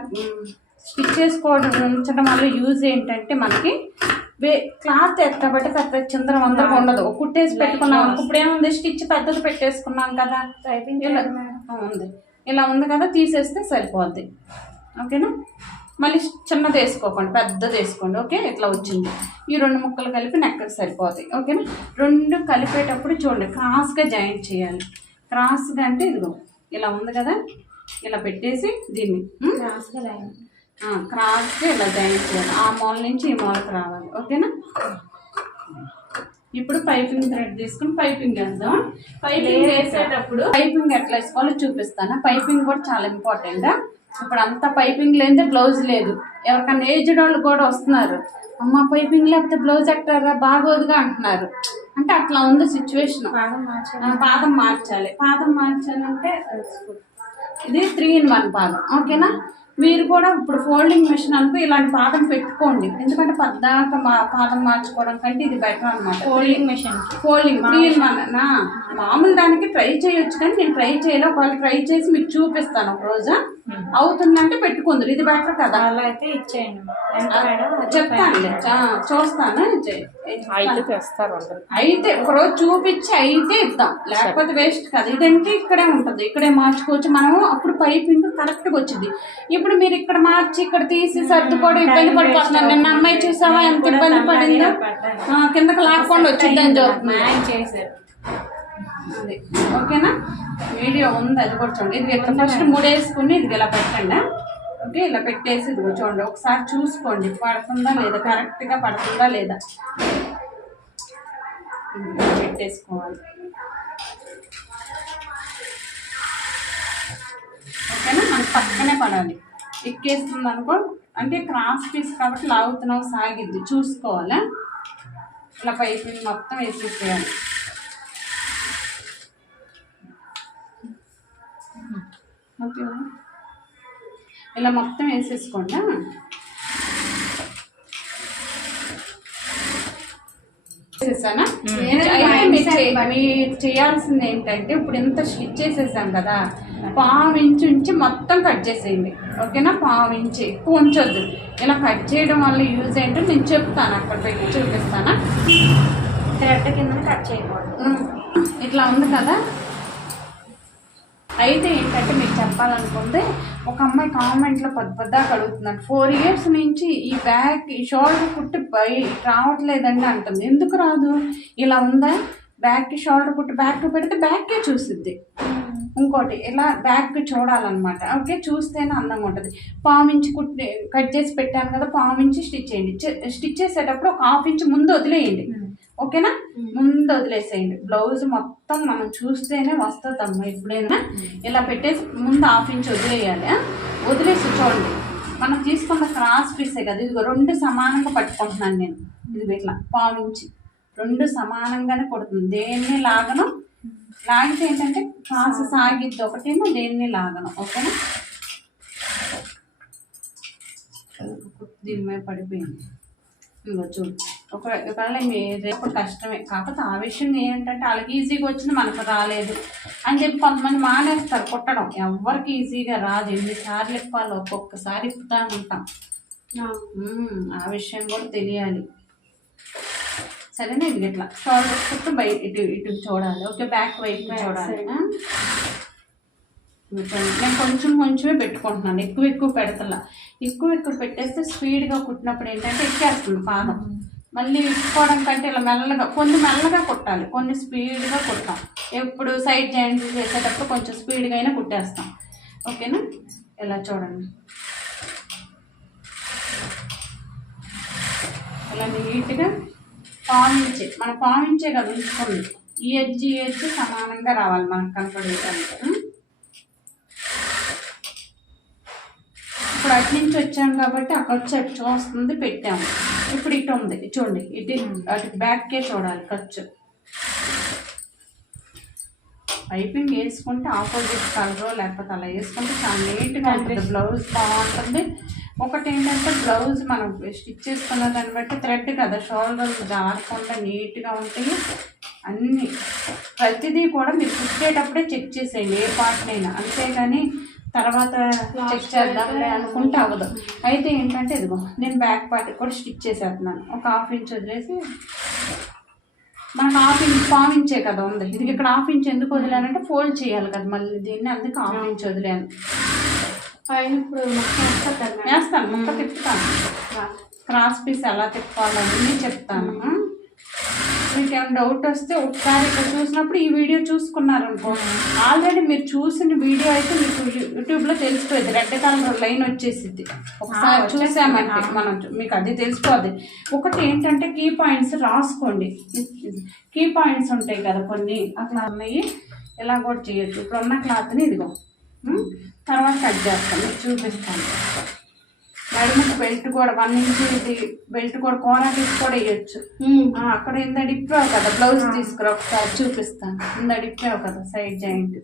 స్టిచ్ చేసుకోవడం ఉంచడం వల్ల యూజ్ ఏంటంటే మనకి క్లాత్ ఎక్కబట్టి పెద్ద చిందరం అందరం ఉండదు. కుట్టేసి పెట్టుకున్నాం. ఇప్పుడు ఏముంది, స్టిచ్ పెద్దది పెట్టేసుకున్నాం కదా, ఉంది. ఇలా ఉంది కదా, తీసేస్తే సరిపోద్ది. ఓకేనా? మళ్ళీ చిన్నది వేసుకోకండి, పెద్దది వేసుకోండి. ఓకే, ఇట్లా వచ్చింది. ఈ 2 ముక్కలు కలిపి నెక్కకి సరిపోతాయి. ఓకేనా? 2 కలిపేటప్పుడు చూడండి, క్రాస్గా జాయింట్ చేయాలి. క్రాస్గా అంటే ఇదిగో ఇలా ఉంది కదా, ఇలా పెట్టేసి దీన్ని క్రాస్గా ఇలా జాయింట్ చేయాలి. ఆ మూల నుంచి ఈ మూలకు రావాలి. ఓకేనా? ఇప్పుడు పైపింగ్ థ్రెడ్ తీసుకుని పైపింగ్ వేద్దాం. పైపింగ్ వేసేటప్పుడు పైపింగ్ ఎట్లా వేసుకోవాలో చూపిస్తాను. పైపింగ్ కూడా చాలా ఇంపార్టెంట్. ఇప్పుడు అంతా పైపింగ్ లేనిదే బ్లౌజ్ లేదు. ఎవరికన్నా ఏజ్డ్ వాళ్ళు కూడా వస్తున్నారు, అమ్మ పైపింగ్ లేకపోతే బ్లౌజ్ ఎక్కడా బాగోదుగా అంటున్నారు. అంటే అట్లా ఉంది సిచ్యువేషన్. పాదం మార్చాలి. పాదం మార్చాలంటే ఇది 3-in-1 పాదం. ఓకేనా? మీరు కూడా ఇప్పుడు ఫోల్డింగ్ మిషన్ అనుకో ఇలాంటి పాదం పెట్టుకోండి. ఎందుకంటే పద్దాక పాదం మార్చుకోవడం కంటే ఇది బెటర్ అనమాట. ఫోల్డింగ్ మిషన్, ఫోల్డింగ్ 3-in-1 మామూలు దానికి ట్రై చేయొచ్చు, కానీ నేను ట్రై చేయలే. ఒకవేళ ట్రై చేసి మీకు చూపిస్తాను ఒక రోజు. అవుతుందంటే పెట్టుకుందరు, ఇది బెటర్ కదా. అలా అయితే ఇచ్చేయండి, చెప్తాను, చూస్తాను. అయితే ఒకరోజు చూపించి అయితే ఇద్దాం, లేకపోతే వేస్ట్ కదా. ఇదంటే ఇక్కడే ఉంటుంది, ఇక్కడే మార్చుకోవచ్చు మనము. అప్పుడు పైపింగ్ కరెక్ట్గా వచ్చింది. ఇప్పుడు మీరు ఇక్కడ మార్చి ఇక్కడ తీసి సర్దుకోవడం ఇబ్బంది పడిపోతున్నారు. నిన్న అమ్మాయి చూసావా ఎంత ఇబ్బంది పడిందో, కిందకి లాక్కుండా వచ్చిందని చేశారు. అది ఓకేనా? వీడియో ఉంది, అది కూడా చూడండి. ఇది ఇట్లా ఫస్ట్ 3 వేసుకుని ఇది ఇలా పెట్టండి. ఓకే, ఇలా పెట్టేసి ఇది చూడండి, ఒకసారి చూసుకోండి పడుతుందా లేదా, కరెక్ట్గా పడుతుందా లేదా పెట్టేసుకోవాలి. ఓకేనా? మనకు పక్కనే పడాలి. ఎక్కేస్తుంది అనుకో, అంటే క్రాస్ పీస్ కాబట్టి లాగుతున్నావు సాగిద్ది, చూసుకోవాలా. ఇలా పైపింగ్ మొత్తం వేసేసేయాలి. ఓకే, ఇలా మొత్తం వేసేసుకోండి. వేసేసానా? మీరు చేయాల్సింది ఏంటంటే, ఇప్పుడు ఇంత స్టిచ్ చేసేసాం కదా, 1/4 ఇంచు ఉంచి మొత్తం కట్ చేసేయండి. ఓకేనా? 1/4 ఇంచు ఎక్కువ ఉంచొద్దు. ఇలా కట్ చేయడం వల్ల యూజ్ ఏంటో నేను చెప్తాను, అక్కడ పెట్టి చూపిస్తానా. థ్రెడ్ కింద కట్ చేయకూడదు. ఇట్లా ఉంది కదా. అయితే ఏంటంటే మీకు చెప్పాలనుకుంటే, ఒక అమ్మాయి కామెంట్లో పద్దాక అడుగుతున్నాడు, 4 years నుంచి ఈ బ్యాక్ ఈ షోల్డర్ కుట్టి రావట్లేదండి అంటుంది. ఎందుకు రాదు? ఇలా ఉందా, బ్యాక్కి షోల్డర్ కుట్టి బ్యాక్ పెడితే బ్యాక్కే చూసిద్ది. ఇంకోటి ఇలా బ్యాక్ చూడాలన్నమాట. ఓకే, చూస్తేనే అందంగా ఉంటుంది. 1/4 ఇంచు కుట్టి కట్ చేసి పెట్టాను కదా, 1/4 ఇంచు స్టిచ్ చేయండి. స్టిచ్ చేసేటప్పుడు ఒక 1/2 ఇంచు ముందు వదిలేయండి. ఓకేనా? ముందు వదిలేసేయండి. బ్లౌజ్ మొత్తం మనం చూస్తేనే వస్తుంది అమ్మ. ఎప్పుడైనా ఇలా పెట్టేసి ముందు 1/2 ఇంచు వదిలేయాలి. వదిలేసి చూడండి, మనం తీసుకున్న క్రాస్ పీసే కదా, ఇది 2 సమానంగా పట్టుకుంటున్నాను నేను. ఇది ఇట్లా 1/4 ఇంచు 2 సమానంగానే కొడుతుంది. దేన్ని లాగను, లాగితే ఏంటంటే క్రాస్ సాగిద్ది ఒకటేమో, దేన్ని లాగను. ఓకేనా? దీని మీద పడిపోయింది. ఇంకో చూడు, ఒకవేళ రేపు కష్టమే. కాకపోతే ఆ విషయం ఏంటంటే వాళ్ళకి ఈజీగా వచ్చింది, మనకు రాలేదు అని చెప్పి కొంతమంది మానేస్తారు కుట్టడం. ఎవరికి ఈజీగా రాదు. ఎన్నిసార్లు ఇప్పాలి, ఒక్కొక్కసారి ఇప్పుతా ఉంటాం. ఆ విషయం కూడా తెలియాలి. సరేనా? ఇది ఇట్లా షోల్డర్ కుట్టు ఇటు చూడాలి. ఓకే, బ్యాక్ వైపు చూడాలి. నేను కొంచెమే పెట్టుకుంటున్నాను, ఎక్కువ పెడతలా. ఎక్కువ పెట్టేస్తే స్పీడ్గా కుట్టినప్పుడు ఏంటంటే ఎక్కేస్తుంది పాదం. మళ్ళీ ఇప్పుకోవడం కంటే ఇలా మెల్లగా, కొన్ని మెల్లగా కుట్టాలి, కొన్ని స్పీడ్గా కుట్టాం. ఎప్పుడు సైడ్ జాయింట్ చేసేటప్పుడు కొంచెం స్పీడ్గా అయినా కుట్టేస్తాం. ఓకేనా? ఇలా చూడండి, ఇలా నీట్గా 1/4 ఇంచే, మన 1/4 ఇంచే కదా ఉంచుకోండి. ఈ ఎడ్జ్ సమానంగా రావాలి మనకు కనపడేదానికి. ఇప్పుడు అటు నుంచి వచ్చాము కాబట్టి అక్కడ వచ్చి చూస్తుంది, పెట్టాము. ఇప్పుడు ఇటు ఉంది చూడండి, అటు బ్యాక్కే చూడాలి ఖర్చు. పైపింగ్ వేసుకుంటే ఆపోజిట్ కలర్ లేకపోతే అలా వేసుకుంటే చాలా నీట్గా ఉంటుంది, బ్లౌజ్ బాగుంటుంది. ఒకటి ఏంటంటే బ్లౌజ్ మనం స్టిచ్ చేసుకున్న దాన్ని బట్టి థ్రెడ్ కదా, షోల్డర్ జారకుండా నీట్గా ఉంటాయి అన్నీ. ప్రతిదీ కూడా మీరు కుట్టేటప్పుడే చెక్ చేసేయండి, ఏ పార్ట్నైనా. అంతేగాని తర్వాత చెక్ చేద్దాంలే అనుకుంటే అవ్వదు. అయితే ఏంటంటే ఇదిగో నేను బ్యాక్ పార్ట్కి కూడా స్టిచ్ చేసేస్తున్నాను. ఒక 1/2 ఇంచ్ వదిలేసి మనకు పావు ఇంచే కదా ఉంది, ఇది ఇక్కడ హాఫ్ ఇంచ్ ఎందుకు వదిలానంటే ఫోల్డ్ చేయాలి కదా మళ్ళీ దీన్ని, అందుకే హాఫ్ ఇంచ్ వదిలాను. పైన ఇప్పుడు వేస్తాను, ముక్క తిప్పుతాను, క్రాస్ పీస్ ఎలా తిప్పాలని చెప్తాను. మీకు ఏమైనా డౌట్ వస్తే ఒకసారి ఇక్కడ చూసినప్పుడు ఈ వీడియో చూసుకున్నారనుకో, ఆల్రెడీ మీరు చూసిన వీడియో అయితే మీకు యూట్యూబ్లో తెలిసిపోయింది, రెడ్ కలర్ లైన్ వచ్చేసింది. ఒకసారి చూసామంటే మనం మీకు అది తెలిసిపోద్ది. ఒకటి ఏంటంటే కీ పాయింట్స్ రాసుకోండి, కీ పాయింట్స్ ఉంటాయి కదా కొన్ని, అట్లా ఉన్నాయి. ఇలా కూడా చేయొచ్చు. ఇప్పుడు ఉన్న క్లాత్ని ఇదిగో తర్వాత కట్ చేస్తాను, మీకు చూపిస్తాను. నడుముకి బెల్ట్ కూడా 1 ఇంచ్ ఇది బెల్ట్ కూడా కోనా పీస్ కూడా వేయచ్చు. అక్కడ ఇంత డిప్పావు కదా, బ్లౌజ్ తీసుకురా ఒకసారి చూపిస్తాను. ఇంత డిప్పావు కదా సైడ్ జాయింట్,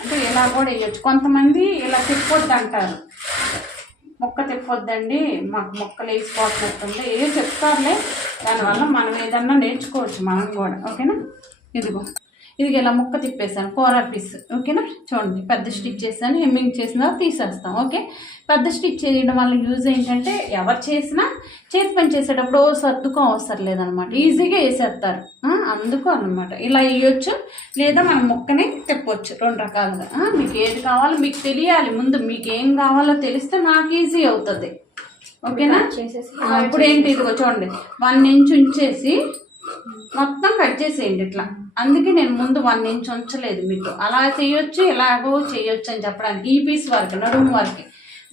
అంటే ఇలా కూడా వేయచ్చు. కొంతమంది ఇలా తిప్పొద్దు అంటారు, మొక్క తిప్పొద్దండి మాకు మొక్కలు వేసిపోతున్నట్టుంది ఏ చెప్తారులే, దానివల్ల మనం ఏదన్నా నేర్చుకోవచ్చు మనం కూడా. ఓకేనా, ఇదిగో ఇది ఇలా ముక్క తిప్పేసాను కోరా పీస్. ఓకేనా, చూడండి పెద్ద స్టిచ్ చేసాను, హెమ్మింగ్ చేసిన తీసేస్తాం. ఓకే, పెద్ద స్టిచ్ చేయడం వల్ల యూజ్ ఏంటంటే ఎవరు చేసినా చేతి పని చేసేటప్పుడు సర్దుకో అవసరం లేదనమాట, ఈజీగా వేసేస్తారు. అందుకు అనమాట ఇలా వేయొచ్చు, లేదా మనం ముక్కని తిప్పొచ్చు 2 రకాలుగా. మీకు ఏది కావాలో మీకు తెలియాలి, ముందు మీకు ఏం కావాలో తెలిస్తే నాకు ఈజీ అవుతుంది. ఓకేనా, ఇప్పుడు ఏంటి ఇదిగో చూడండి 1 ఇంచ్ ఉంచేసి మొత్తం కట్ చేసేయండి ఇట్లా. అందుకే నేను ముందు 1 ఇంచ్ ఉంచలేదు, మీకు అలా చేయొచ్చు ఎలాగో చేయొచ్చు అని చెప్పడానికి. ఈ పీస్ వరకు నడుము వరకు,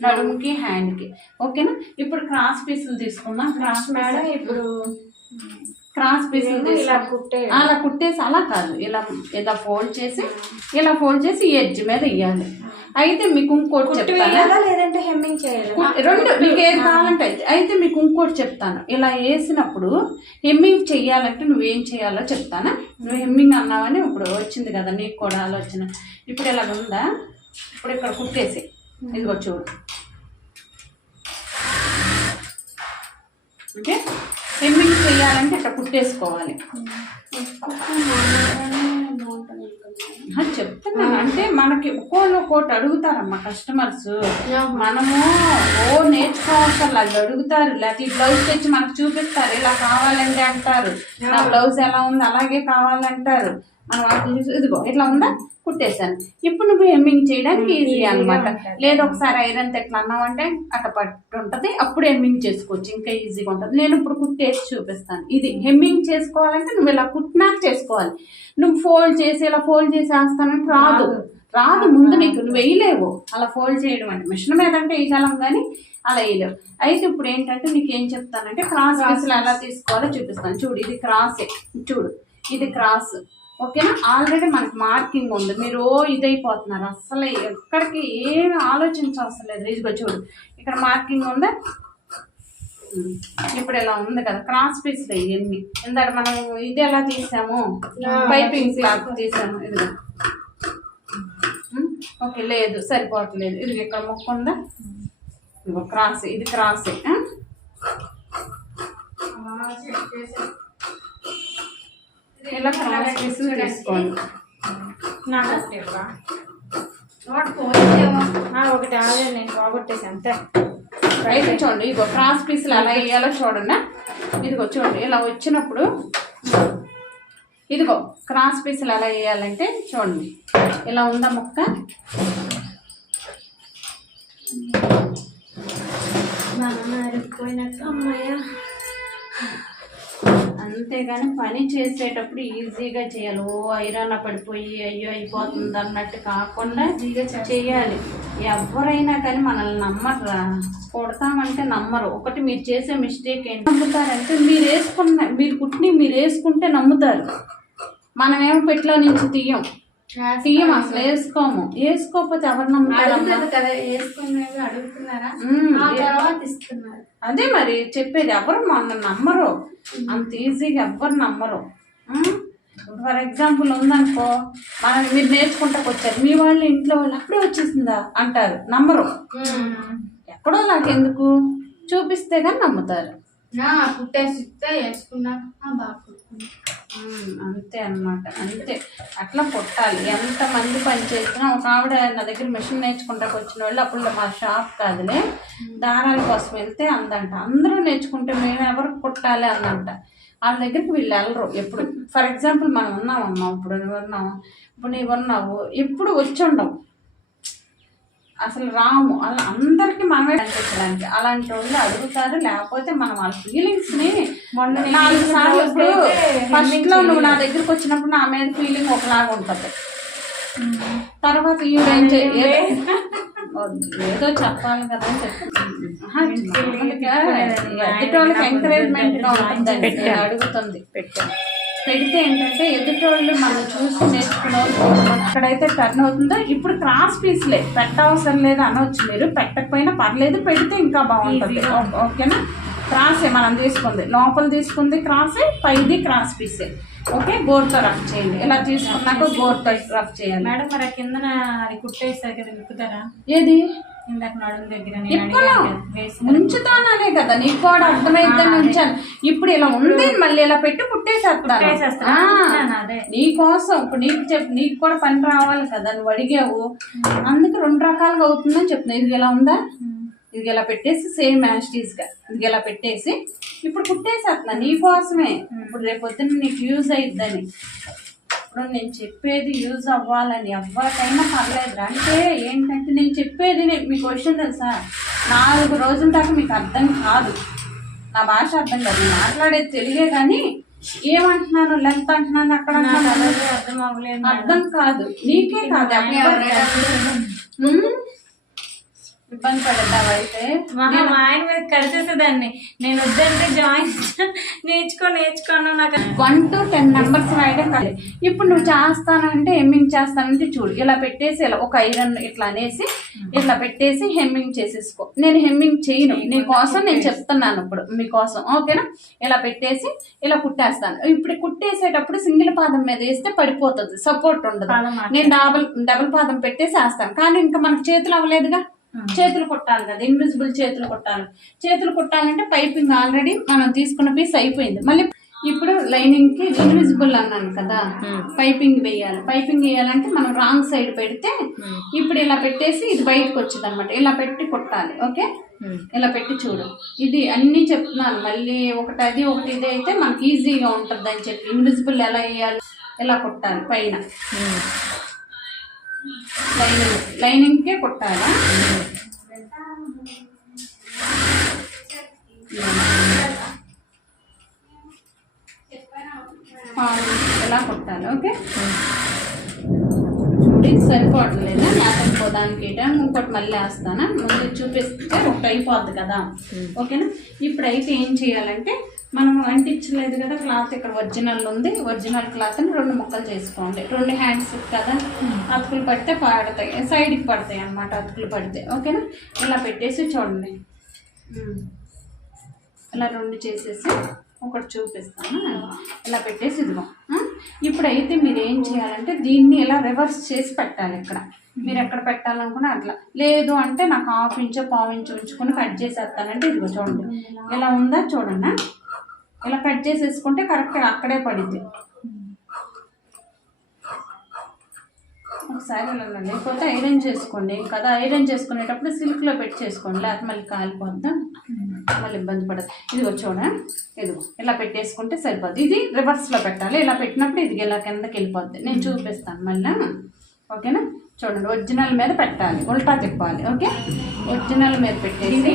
నడుముకి హ్యాండ్కి. ఓకేనా, ఇప్పుడు క్రాస్ పీసులు తీసుకుందాం. క్రాస్ పీసులు అలా కుట్టేసి, అలా కాదు ఇలా ఇలా ఫోల్డ్ చేసి ఈ ఎడ్జ్ మీద వేయాలి. అయితే మీకు ఇంకోటి చెప్తాను, లేదంటే హెమ్మింగ్ చేయాలి, 2 మీకు ఏది కావాలంటే అయితే మీకు ఇంకోటి చెప్తాను. ఇలా వేసినప్పుడు హెమ్మింగ్ చెయ్యాలంటే నువ్వేం చేయాలో చెప్తాను. నువ్వు హెమ్మింగ్ అన్నావని ఇప్పుడు వచ్చింది కదా నీకు కూడా ఆలోచన. ఇప్పుడు ఇలా ఉందా, ఇప్పుడు ఇక్కడ కుట్టేసి ఇదిగో చూడు. ఓకే, హెమ్మింగ్ చేయాలంటే ఇక్కడ కుట్టేసుకోవాలి. చెప్తున్నాను అంటే మనకి ఒక్కోటి అడుగుతారమ్మా కస్టమర్స్, మనము నేర్చుకోవాల్సిన అది అడుగుతారు, లేకపోతే ఈ బ్లౌజ్ తెచ్చి మనకు చూపిస్తారు, ఇలా కావాలంటే అంటారు, నా బ్లౌజ్ ఎలా ఉంది అలాగే కావాలంటారు. మనం వాటిని చూసి ఇదిగో ఇట్లా ఉందా కుట్టేశాను. ఇప్పుడు నువ్వు హెమ్మింగ్ చేయడానికి ఈజీ అనమాట. లేదా ఒకసారి ఐరన్ ఎట్లా అన్నావంటే అట్ట పట్టు ఉంటుంది, అప్పుడు హెమ్మింగ్ చేసుకోవచ్చు, ఇంకా ఈజీగా ఉంటుంది. నేను ఇప్పుడు కుట్టేసి చూపిస్తాను. ఇది హెమ్మింగ్ చేసుకోవాలంటే నువ్వు ఇలా కుట్టినాక చేసుకోవాలి. నువ్వు ఫోల్డ్ చేసి ఇలా ఫోల్డ్ చేసి వేస్తానంటే రాదు ముందు నీకు, నువ్వు వేయలేవు అలా ఫోల్డ్ చేయడం. అంటే మిషన్ మీద అంటే వేయగలం కానీ అలా వేయలేవు. అయితే ఇప్పుడు ఏంటంటే నీకు ఏం చెప్తానంటే క్రాస్ పీసులు ఎలా తీసుకోవాలో చూపిస్తాను. చూడు ఇది క్రాసే, చూడు ఇది క్రాస్. ఓకేనా, ఆల్రెడీ మనకు మార్కింగ్ ఉంది. మీరు ఇదైపోతున్నారు, అసలు ఎక్కడికి ఏమి ఆలోచించవసరం లేదు. ఇదిగో చూడు ఇక్కడ మార్కింగ్ ఉందా, ఇప్పుడు ఇలా ఉంది కదా క్రాస్ పీస్లు ఇవన్నీ. ఇందాక మనం ఇది ఎలా తీసాము, పైపింగ్ క్లాత్ తీసాము. ఇదిగో ఓకే, లేదు సరిపోవట్లేదు. ఇది ఇక్కడ మొక్క ఉందా, ఇదిగో క్రాస్, ఇది క్రాసే. ఇలా క్రాస్ పీసులు తీసుకోండి. ఒకటి ఆల్రెడీ నేను పోగొట్టేసి అంతే. అయితే చూడండి ఇదిగో క్రాస్ పీసులు ఎలా వేయాలో చూడండి. ఇదిగో చూడండి ఇలా వచ్చినప్పుడు ఇదిగో క్రాస్ పీసులు ఎలా వేయాలంటే చూడండి ఇలా ఉందా మొక్క, అంతేగాని పని చేసేటప్పుడు ఈజీగా చేయాలి. ఐరన్ పడిపోయి అయ్యో అయిపోతుంది అన్నట్టు కాకుండా చేయాలి. ఎవరైనా కానీ మనల్ని నమ్మరురా, కొడతామంటే నమ్మరు. ఒకటి మీరు చేసే మిస్టేక్ ఏంటి నమ్ముతారంటే మీరు కుట్టిని మీరు వేసుకుంటే నమ్ముతారు. మనమేమో పెట్లో నుంచి తీయం అసలు వేసుకోకపోతే ఎవరు నమ్ముతారు? అదే మరి చెప్పేది, ఎవరు మన నమ్మరు, అంత ఈజీగా ఎవ్వరు నమ్మరు. ఫర్ ఎగ్జాంపుల్ ఉందనుకో, మీరు నేర్చుకుంటాకు వచ్చారు, మీ వాళ్ళు ఇంట్లో వాళ్ళు అప్పుడే వచ్చేసిందా అంటారు, నమ్మరు. ఎక్కడో నాకెందుకు చూపిస్తే కానీ నమ్ముతారు. అంతే అన్నమాట, అంతే అట్లా కుట్టాలి. ఎంతమంది పని చేసినా ఒక ఆవిడ నా దగ్గర మిషన్ నేర్చుకుంటాకు వచ్చిన వాళ్ళు, అప్పుడు మా షాప్ కాదులే దారాల కోసం వెళ్తే అందంట, అందరూ నేర్చుకుంటే మేము ఎవరికి కుట్టాలి అందంట. వాళ్ళ దగ్గరికి వీళ్ళు వెళ్ళరు ఎప్పుడు. ఫర్ ఎగ్జాంపుల్ మనం ఉన్నామమ్మా, ఇప్పుడు నువ్వు ఉన్నావు, ఇప్పుడు నీవు ఉన్నావు, ఎప్పుడు వచ్చి ఉండవు, అసలు రాము. అలా అందరికీ మనమే అనిపించడానికి అలాంటి వాళ్ళు అడుగుతారు. లేకపోతే మనం వాళ్ళ ఫీలింగ్స్ని 4 సార్లు, ఇప్పుడు ఫస్ట్లో నువ్వు నా దగ్గరికి వచ్చినప్పుడు నా మీద ఫీలింగ్ ఒకలాగా ఉంటుంది, తర్వాత ఏదో చెప్పాలి కదా అని చెప్పి ఎదుటోళ్ళకి ఎంకరేజ్మెంట్గా ఉంటుందండి. అడుగుతుంది పెడితే ఏంటంటే ఎదుటోళ్ళు మనం చూసి నేర్చుకున్నాం. అక్కడైతే టర్న్ అవుతుందో ఇప్పుడు క్రాస్ పీస్లే పెట్టవసరం లేదు అనవచ్చు మీరు. పెట్టకపోయినా పర్లేదు, పెడితే ఇంకా బాగుంటుంది. ఓకేనా? క్రాసే మనం తీసుకుంది, లోపల తీసుకుంది క్రాసే, పైది క్రాస్ పీసే. ఓకే, గోరుతో రఫ్ చేయండి. ఇలా తీసుకున్నాక గోరుతో రఫ్ చేయాలి. మేడం మరి కింద అది కుట్టేస్తారు కదా, విప్పుతారా? ఏది ఇందాక నడుము దగ్గర ముంచుతాననే కదా నీకు కూడా అర్థమైద్దని ఉంచాను. ఇప్పుడు ఇలా ఉంది, మళ్ళీ ఇలా పెట్టి కుట్టేసేస్తాను నీకోసం. ఇప్పుడు నీకు కూడా పని రావాలి కదా, నువ్వు అడిగావు, అందుకు 2 రకాలుగా అవుతుందని చెప్తున్నా. ఇది ఇలా ఉందా, ఇది ఇలా పెట్టేసి సేమ్ యాస్టీస్గా ఇది ఇలా పెట్టేసి ఇప్పుడు కుట్టేసేస్తున్నా నీకోసమే. ఇప్పుడు రేపు పొద్దున్న నీకు యూజ్ అయిద్దని. ఇప్పుడు నేను చెప్పేది యూజ్ అవ్వాలని ఎవరికైనా పర్లేదు. అంటే ఏంటంటే నేను చెప్పేది మీకు క్వశ్చన్ తెలుసా, 4 రోజుల దాకా మీకు అర్థం కాదు, నా భాష అర్థం కాదు, నేను మాట్లాడేది తెలుగే, కానీ ఏమంటున్నాను లెంత్ అంటున్నాను అక్కడ అర్థం అవ్వలేదు, అర్థం కాదు. నీకే కాదు, ఇబ్బంది పడద్దావు. అయితే మా ఆయన మీద కలిసేసేదాన్ని, నేను వద్దంటే జాయిన్ నేర్చుకోను నాకు 1 to 10 నెంబర్స్ రాయడం కాదు. ఇప్పుడు నువ్వు చేస్తానంటే హెమ్మింగ్ చేస్తానంటే చూడు, ఇలా పెట్టేసి ఇలా ఒక ఐరన్ ఇట్లా అనేసి ఇట్లా పెట్టేసి హెమ్మింగ్ చేసేసుకో. నేను హెమ్మింగ్ చేయను, నీకోసం నేను చెప్తున్నాను ఇప్పుడు మీకోసం. ఓకేనా? ఇలా పెట్టేసి ఇలా కుట్టేస్తాను. ఇప్పుడు కుట్టేసేటప్పుడు సింగిల్ పాదం మీద వేస్తే పడిపోతుంది, సపోర్ట్ ఉండదు. నేను డబుల్ పాదం పెట్టేసి వేస్తాను. కానీ ఇంకా మనకు చేతులు అవ్వలేదుగా, చేతులు కుట్టాలి కదా, ఇన్విజిబుల్ చేతులు కుట్టాలి. చేతులు కుట్టాలంటే పైపింగ్ ఆల్రెడీ మనం తీసుకున్న పీస్ అయిపోయింది. మళ్ళీ ఇప్పుడు లైనింగ్ కి ఇన్విజిబుల్ అన్నాను కదా, పైపింగ్ వేయాలి. పైపింగ్ వేయాలంటే మనం రాంగ్ సైడ్ పెడితే ఇప్పుడు ఇలా పెట్టేసి ఇది బయటకు వచ్చింది అనమాట. ఇలా పెట్టి కుట్టాలి. ఓకే, ఇలా పెట్టి చూడు. ఇది అన్ని చెప్తున్నాను మళ్ళీ, ఒకటి అది ఒకటి ఇది అయితే మనకి ఈజీగా ఉంటుంది అని చెప్పి. ఇన్విజిబుల్ ఎలా వేయాలి, ఇలా కుట్టాలి పైన లైనింగ్కే కుట్టాలా. ఎలా కుట్టాలి. ఓకే, ఇది సరిపోవట్లేదు, లేకపోదానికి ఇంకోటి మళ్ళీ వేస్తాను. ముందు చూపిస్తే ఒకటి అయిపోద్ది కదా. ఓకేనా? ఇప్పుడైతే ఏం చేయాలంటే మనం అంటించలేదు కదా క్లాత్, ఇక్కడ ఒరిజినల్ ఉంది, ఒరిజినల్ క్లాత్ని 2 ముక్కలు చేసుకోండి. 2 హ్యాండ్స్ కదా, అతుకులు పడితే పడతాయి, సైడ్కి పడతాయి అన్నమాట అతుకులు పడితే. ఓకేనా? ఇలా పెట్టేసి చూడండి, ఇలా 2 చేసేసి ఒకటి చూపిస్తాను. ఇలా పెట్టేసి ఇదిగో. ఇప్పుడైతే మీరు ఏం చేయాలంటే దీన్ని ఇలా రివర్స్ చేసి పెట్టాలి. ఇక్కడ మీరు ఎక్కడ పెట్టాలనుకున్నా అట్లా, లేదు అంటే నాకు 1/2 ఇంచో 1/4 ఇంచు ఉంచుకొని కట్ చేసేస్తానంటే ఇదిగో చూడండి, ఇలా ఉందా చూడండి. ఇలా కట్ చేసేసుకుంటే కరెక్ట్గా అక్కడే పడింది. ఒకసారి ఇలా, లేకపోతే ఐరన్ చేసుకోండి కదా, ఐరన్ చేసుకునేటప్పుడు సిల్క్లో పెట్టి చేసుకోండి, లేకపోతే మళ్ళీ కాలిపోద్దా, మళ్ళీ ఇబ్బంది పడదు. ఇదిగో చూడండి, ఇదిగో ఇలా పెట్టేసుకుంటే సరిపోద్ది. ఇది రివర్స్లో పెట్టాలి. ఇలా పెట్టినప్పుడు ఇది ఇలా కిందకి వెళ్ళిపోద్ది. నేను చూపిస్తాను మళ్ళీ. ఓకేనా? చూడండి, ఒరిజినల్ మీద పెట్టాలి, ఉల్టా తిప్పాలి. ఓకే, ఒరిజినల్ మీద పెట్టేసి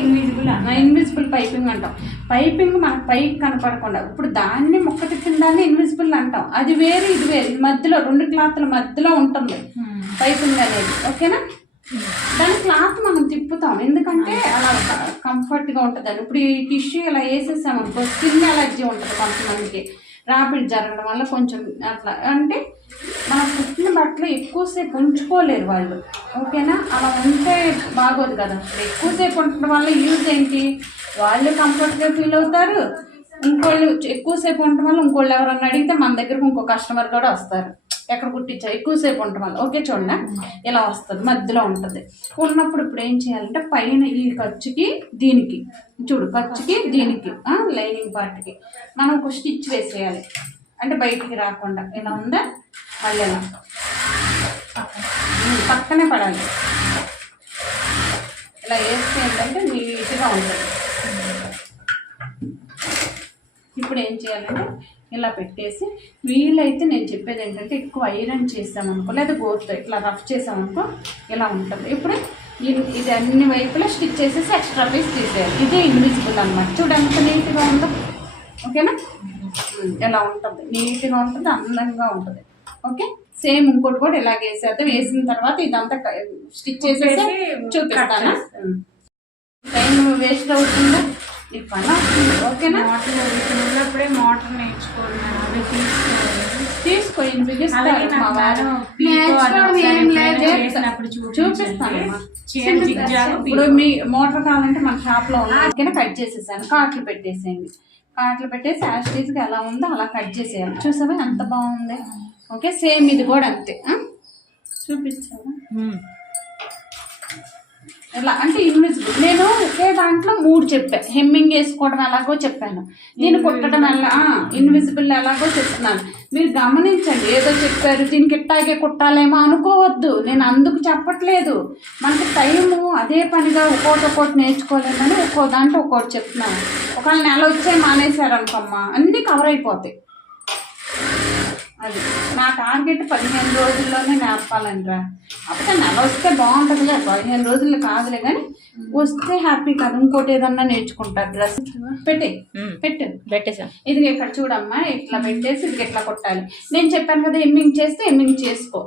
ఇన్విజిబుల్ పైపింగ్ అంటాం. పైపింగ్ మనకు పైకి కనపడకుండా, ఇప్పుడు దాన్ని మొక్క తిప్పిన దాన్ని ఇన్విజిబుల్ అంటాం. అది వేరు, ఇది వేరు. ఇది మధ్యలో 2 క్లాత్ల మధ్యలో ఉంటుంది పైపింగ్ అనేది. ఓకేనా? దాని క్లాత్ మనం తిప్పుతాం, ఎందుకంటే అలా కంఫర్ట్గా ఉంటుంది. ఇప్పుడు ఈ టిష్యూ ఇలా వేసేసామనుకో, స్కిన్ ఎలర్జీ ఉంటుంది కొంతమందికి, ర్యాపిడ్ జరగడం వల్ల కొంచెం అట్లా. అంటే మనం కుట్టిన బట్టలు ఎక్కువసేపు ఉంచుకోలేరు వాళ్ళు. ఓకేనా? అలా ఉంటే బాగోదు కదా. ఎక్కువసేపు ఉండడం వల్ల యూజ్ ఏంటి, వాళ్ళు కంఫర్ట్గా ఫీల్ అవుతారు, ఇంకోళ్ళు ఎక్కువసేపు ఉండటం వల్ల ఇంకోళ్ళు ఎవరన్నా అడిగితే మన దగ్గరకు ఇంకో కస్టమర్ కూడా వస్తారు, ఎక్కడ కుట్టించా ఎక్కువసేపు ఉండటం వల్ల. ఓకే, చూడండి ఇలా వస్తుంది, మధ్యలో ఉంటుంది. ఉన్నప్పుడు ఇప్పుడు ఏం చేయాలంటే పైన ఈ ఖర్చుకి దీనికి చూడు, ఖర్చుకి దీనికి లైనింగ్ పార్ట్కి మనం ఒక స్టిచ్ వేసేయాలి, అంటే బయటికి రాకుండా. ఇలా ఉందా, మళ్ళీ ఇలా పక్కనే పడాలి. ఇలా వేస్తే ఏంటంటే నీట్గా ఉంటుంది. ఇప్పుడు ఇప్పుడు ఏం చేయాలంటే ఇలా పెట్టేసి వీలైతే నేను చెప్పేది ఏంటంటే ఎక్కువ ఐరన్ చేసామనుకో లేదా గోరుతో ఇట్లా రఫ్ చేసామనుకో ఇలా ఉంటుంది. ఇప్పుడు ఇది అన్ని వైపులా స్టిచ్ చేసేసి ఎక్స్ట్రా పీస్ తీసేయాలి. ఇదే ఇన్విజిబుల్ అనమాట. చూడు ఎంత నీట్గా ఉందో. ఓకేనా, ఎలా ఉంటుంది, నీట్గా ఉంటుంది, అందంగా ఉంటుంది. ఓకే, సేమ్ ఇంకోటి కూడా ఇలాగ వేసేద్దాం. వేసిన తర్వాత ఇదంతా స్టిచ్ చేసేసి చూపిస్తాను. టైం వేస్ట్ అవుతుందా ఈ పని అవుతుంది. ఓకేనా, చిన్నప్పుడే మోటార్ నేర్చుకోవాలి, అవి తీసుకోండి చూపిస్తాను. ఇప్పుడు మీ మోటార్ కావాలంటే మన షాప్లో ఉన్న కట్ చేసేసాను. కాట్లు పెట్టేసేయండి. కాట్లు పెట్టేసి యాస్టీజ్గా ఎలా ఉందో అలా కట్ చేసేయాలి. చూసావా ఎంత బాగుంది. ఓకే, సేమ్ ఇది కూడా అంతే. చూపించాను ఎలా అంటే ఇన్విజిబుల్. నేను ఒకే దాంట్లో 3 చెప్పాను. హెమ్మింగ్ వేసుకోవడం ఎలాగో చెప్పాను, దీన్ని కుట్టడం ఎలా ఇన్విజిబుల్ ఎలాగో చెప్తున్నాను. మీరు గమనించండి. ఏదో చెప్పారు దీనికి ఇట్టాగే కుట్టాలేమో అనుకోవద్దు. నేను అందుకు చెప్పట్లేదు. మనకి టైము అదే పనిగా ఒక్కోటి నేర్చుకోలేమని ఒక్కో దాంట్లో ఒక్కోటి చెప్తున్నాను. ఒకవేళ నెల వచ్చే మానేశారు అనుకోమ్మా అన్నీ కవర్ అయిపోతాయి. అది నా టార్గెట్ 15 రోజుల్లోనే నేర్పాలంటరా. అప్పుడే నెల వస్తే బాగుంటుందిలే, 15 రోజులు కాదులే, కానీ వస్తే హ్యాపీ కదా. ఇంకోటి ఏదన్నా నేర్చుకుంటారు. డ్రెస్ పెట్టేసా. ఇది ఇక్కడ చూడమ్మా, ఇట్లా పెట్టేసి ఇది ఇట్లా కొట్టాలి. నేను చెప్పాను కదా, ఎమ్మింగ్ చేస్తే ఎమ్మింగ్ చేసుకో,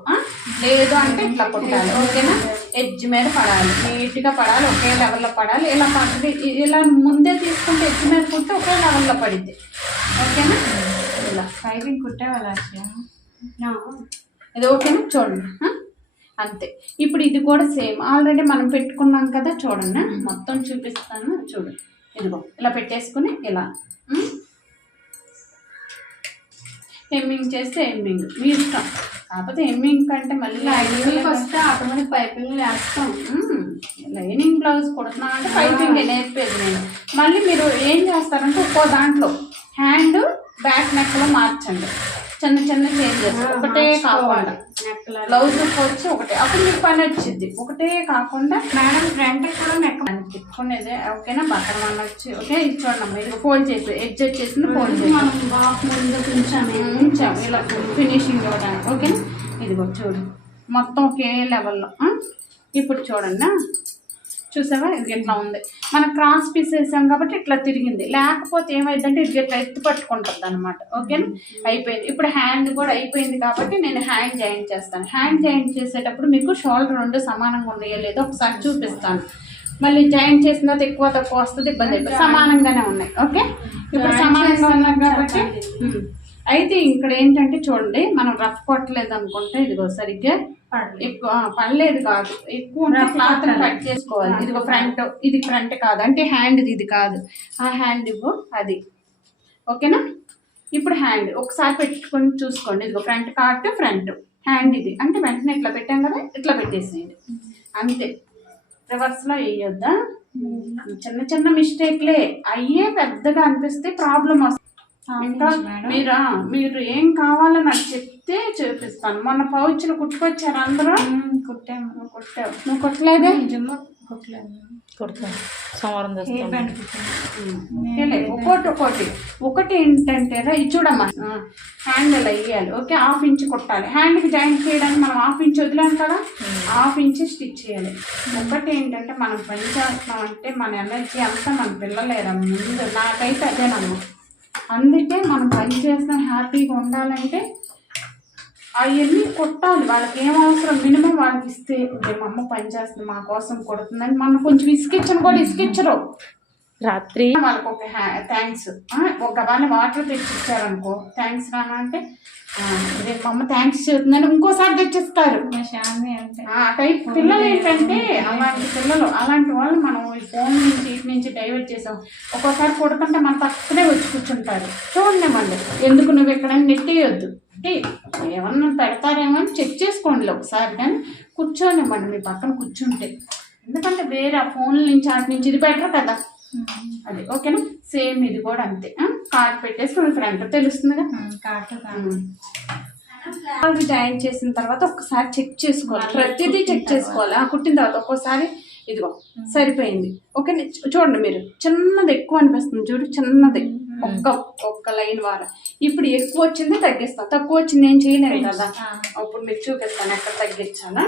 లేదు అంటే ఇట్లా కొట్టాలి. ఓకేనా, ఎడ్జ్ మీద పడాలి, నీట్గా పడాలి, ఒకే లెవెల్లో పడాలి. ఇలా పడుతుంది. ఇలా ముందే తీసుకుంటే ఎడ్జ్ మీద కుట్టే ఒకే లెవెల్లో పడిద్ది. ఓకేనా, ఇలా పైపింగ్ కుట్టేవాళ్ళ ఇది. ఓకేనా, చూడండి అంతే. ఇప్పుడు ఇది కూడా సేమ్ ఆల్రెడీ మనం పెట్టుకున్నాం కదా. చూడండి మొత్తం చూపిస్తాను. చూడు, ఇదిగో ఇలా పెట్టేసుకుని ఇలా హెమ్మింగ్ చేస్తే హెమ్మింగ్ మీ ఇష్టం. కాకపోతే హెమ్మింగ్ కంటే మళ్ళీ లైనింగ్ వస్తే ఆటోమేటిక్ పైపింగ్ వేస్తాం. లైనింగ్ బ్లౌజ్ కుడుతున్నా అంటే పైపింగ్ నేర్పేది నేను. మళ్ళీ మీరు ఏం చేస్తారంటే ఒక్కో దాంట్లో హ్యాండ్ బ్యాక్ నెక్లో మార్చండి. చిన్న చిన్న చేంజెస్. ఒకటే కాకుండా బ్లౌజ్ వచ్చి ఒకటే, అప్పుడు మీకు పని వచ్చింది. ఒకటే కాకుండా మేడం ఫ్రంట్ కూడా నెక్ తిప్పుకునేది. ఓకేనా, బట్టలు మన వచ్చి ఓకే. ఇది చూడమ్మా, ఇది ఫోల్డ్ చేసి ఎడ్జ్ వచ్చేసింది, ఫోల్డ్ చేసి ఉంచాము ఇలా ఫినిషింగ్ ఇవ్వడానికి. ఓకేనా, ఇదిగో చూడు మొత్తం ఒకే లెవెల్లో. ఇప్పుడు చూడండి, చూసావా ఇది ఇట్లా ఉంది. మనం క్రాస్ పీస్ వేసాం కాబట్టి ఇట్లా తిరిగింది. లేకపోతే ఏమైందంటే ఇది ఇట్లా ఎత్తి పట్టుకుంటుంది అనమాట. ఓకేనా, అయిపోయింది. ఇప్పుడు హ్యాండ్ కూడా అయిపోయింది కాబట్టి నేను హ్యాండ్ జాయింట్ చేస్తాను. హ్యాండ్ జాయింట్ చేసేటప్పుడు మీకు షోల్డర్ 2 సమానంగా ఉన్నాయో లేదో ఒకసారి చూపిస్తాను. మళ్ళీ జాయింట్ చేసిన తర్వాత ఎక్కువ తక్కువ వస్తుంది, ఇబ్బంది అయిపోతుంది. సమానంగానే ఉన్నాయి. ఓకే, ఇప్పుడు సమానంగా ఉన్నాయి కాబట్టి అయితే ఇక్కడ ఏంటంటే చూడండి, మనం రఫ్ కొట్టలేదు అనుకుంటే ఇదిగో సరిగ్గా ఎక్కువ పడలేదు కాదు, ఎక్కువ ఉంటే క్లాత్ కట్ చేసుకోవాలి. ఇదిగో ఫ్రంట్, ఇది ఫ్రంట్ కాదు అంటే హ్యాండ్ ఇది కాదు, ఆ హ్యాండ్ ఇవ్వు అది. ఓకేనా, ఇప్పుడు హ్యాండ్ ఒకసారి పెట్టుకొని చూసుకోండి. ఇదిగో ఫ్రంట్ కాట్ ఫ్రంట్ హ్యాండ్ ఇది అంటే వెంటనే ఇట్లా పెట్టాం కదా, ఇట్లా పెట్టేసేయండి అంతే. రివర్స్లో వేయొద్దా. చిన్న చిన్న మిస్టేక్లే అయ్యే పెద్దగా అనిపిస్తే ప్రాబ్లం వస్తుంది. ఇంకా మీరు ఏం కావాలో నాకు చెప్తే చూపిస్తాను. మొన్న పౌచ్లు కుట్టుకొచ్చారు అందరూ. కుట్టాము. నువ్వు కుట్టలేదే? ఒకటి ఏంటంటే ఇది చూడమ్మా, హ్యాండ్ ఇలా వేయాలి. ఓకే, 1/2 ఇంచ్ కుట్టాలి. హ్యాండ్కి జాయింట్ చేయడానికి మనం 1/2 ఇంచ్ వదిలాం కదా, 1/2 ఇంచ్ స్టిచ్ చేయాలి. ఒకటి ఏంటంటే మనం పని చేస్తున్నాం అంటే మన ఎనర్జీ అంతా మన పిల్లలేరా ముందు. నాకైతే అదేనమ్మా. అందుకే మనం పని చేస్తాం హ్యాపీగా ఉండాలంటే అవన్నీ కొట్టాలి. వాళ్ళకి ఏం అవసరం మినిమం వాళ్ళకి ఇస్తే, మా అమ్మ పని చేస్తుంది మా కోసం కొడుతుందని మనం కొంచెం ఇసుకిచ్చను కూడా ఇసుకిచ్చరు. రాత్రి వాళ్ళకి ఒక థ్యాంక్స్, ఒక వాళ్ళని వాటర్ తెచ్చిచ్చారనుకో, థ్యాంక్స్ రానా అంటే రేపు మా అమ్మ థ్యాంక్స్ చెబుతుందని ఇంకోసారి తెచ్చిస్తారు. టైప్ పిల్లలు ఏంటంటే అలాంటి పిల్లలు, అలాంటి వాళ్ళు మనం ఈ ఫోన్ నుంచి ఇటు నుంచి డైవర్ట్ చేసాం. ఒక్కోసారి కొడుతుంటే మన పక్కనే వచ్చి కూర్చుంటారు. చూడండి మళ్ళీ ఎందుకు నువ్వు ఎక్కడైనా నెట్టేయొద్దు అంటే ఏమన్నా పెడతారేమో అని చెక్ చేసుకోండి ఒకసారి. కానీ కూర్చోనివ్వండి మీ పక్కన కూర్చుంటే, ఎందుకంటే వేరే ఆ ఫోన్ల నుంచి అటు నుంచి ఇది బెటర్ కదా అది. ఓకేనా, సేమ్ ఇది కూడా అంతే. కార్డ్ పెట్టేసి ఫ్రంట్ తెలుస్తుందిగా. జాయిన్ చేసిన తర్వాత ఒక్కసారి చెక్ చేసుకోవాలి, ప్రతిదీ చెక్ చేసుకోవాలి. కుట్టిన తర్వాత ఒక్కోసారి ఇదిగో సరిపోయింది. ఓకే, చూడండి మీరు చిన్నది ఎక్కువ అనిపిస్తుంది చూడు, చిన్నది ఒక్క లైన్ వారం. ఇప్పుడు ఎక్కువ వచ్చింది తగ్గిస్తాను, తక్కువ వచ్చింది ఏం చేయలేను కదా. అప్పుడు మీకు చూపిస్తాను ఎక్కడ తగ్గించాలా.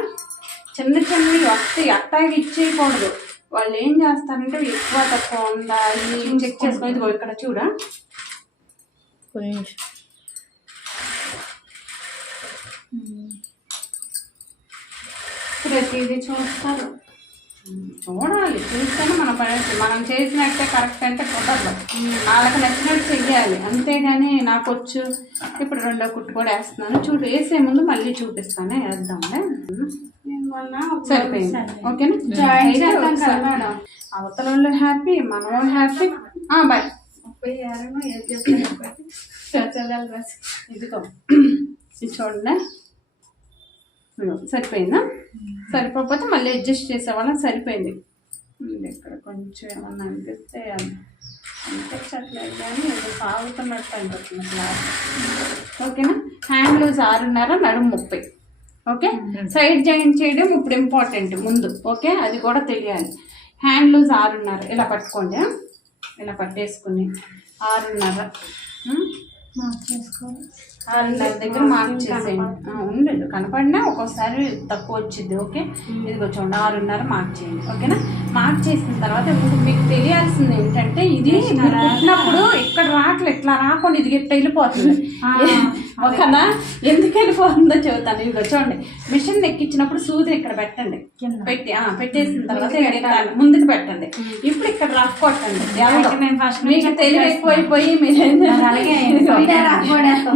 చిన్న చిన్నవి వస్తాయి, అట్టాగి ఇచ్చేయకూడదు. వాళ్ళు ఏం చేస్తారంటే ఎక్కువ తక్కువ ఉందా ఇది చెక్ చేసుకుని ఇదిగో ఇక్కడ చూడ ప్రతిదీ చూస్తారు. చూడాలి, చూస్తేనే మన పని. మనం చేసినట్టే కరెక్ట్ అంటే కుదరదు, వాళ్ళకి నచ్చినట్టు చెయ్యాలి. అంతేగాని నాకు వచ్చు ఇప్పుడు రెండో కుట్టు కూడా వేస్తున్నాను చూడు. వేసే ముందు మళ్ళీ చూపిస్తాను, వేద్దాంలే. సరిపోయింది. ఓకేనా, అవతల వాళ్ళు హ్యాపీ, మనం హ్యాపీ. బాయ్. ఇదిగో ఇది చూడండి, సరిపోయిందా? సరిపోకపోతే మళ్ళీ అడ్జస్ట్ చేసేవాళ్ళం. సరిపోయింది. ఇక్కడ కొంచెం ఏమన్నా అనిపిస్తే అనిపించట్లేదు కానీ ఏదో సాగుతున్నట్టు అనిపిస్తుంది క్లాస్. ఓకేనా, హ్యాండ్ లూజ్ 6.5, నడుము 30. ఓకే, సైడ్ జాయింట్ చేయడం ఇప్పుడు ఇంపార్టెంట్ ముందు. ఓకే, అది కూడా తెలియాలి. హ్యాండ్ లూజ్ 6.5 ఇలా పట్టుకోండి. ఇలా పట్టేసుకుని 6.5 చేసుకోవాలి. 6.5 దగ్గర మార్క్ చేసేయండి. ఉండదు, కనపడినా ఒక్కోసారి తక్కువ వచ్చింది. ఓకే, ఇదిగో చూడండి 6.5 మార్క్ చేయండి. ఓకేనా, మార్క్ చేసిన తర్వాత ఇప్పుడు మీకు తెలియాల్సింది ఏంటంటే ఇది పుట్టినప్పుడు ఇక్కడ రావట్లేదు, ఇట్లా రాకుండా ఇది ఇట్లా వెళ్ళిపోతుంది. ఓకేనా, ఎందుకు వెళ్ళిపోతుందో చెబుతాను. ఇదిగో చూడండి, మిషన్ ఎక్కించినప్పుడు సూది ఇక్కడ పెట్టండి, పెట్టేసిన తర్వాత ముందుకు పెట్టండి. ఇప్పుడు ఇక్కడ రఫ్ కొట్టండి. మీకు తెలివి ఎక్కువైపోయి మీరు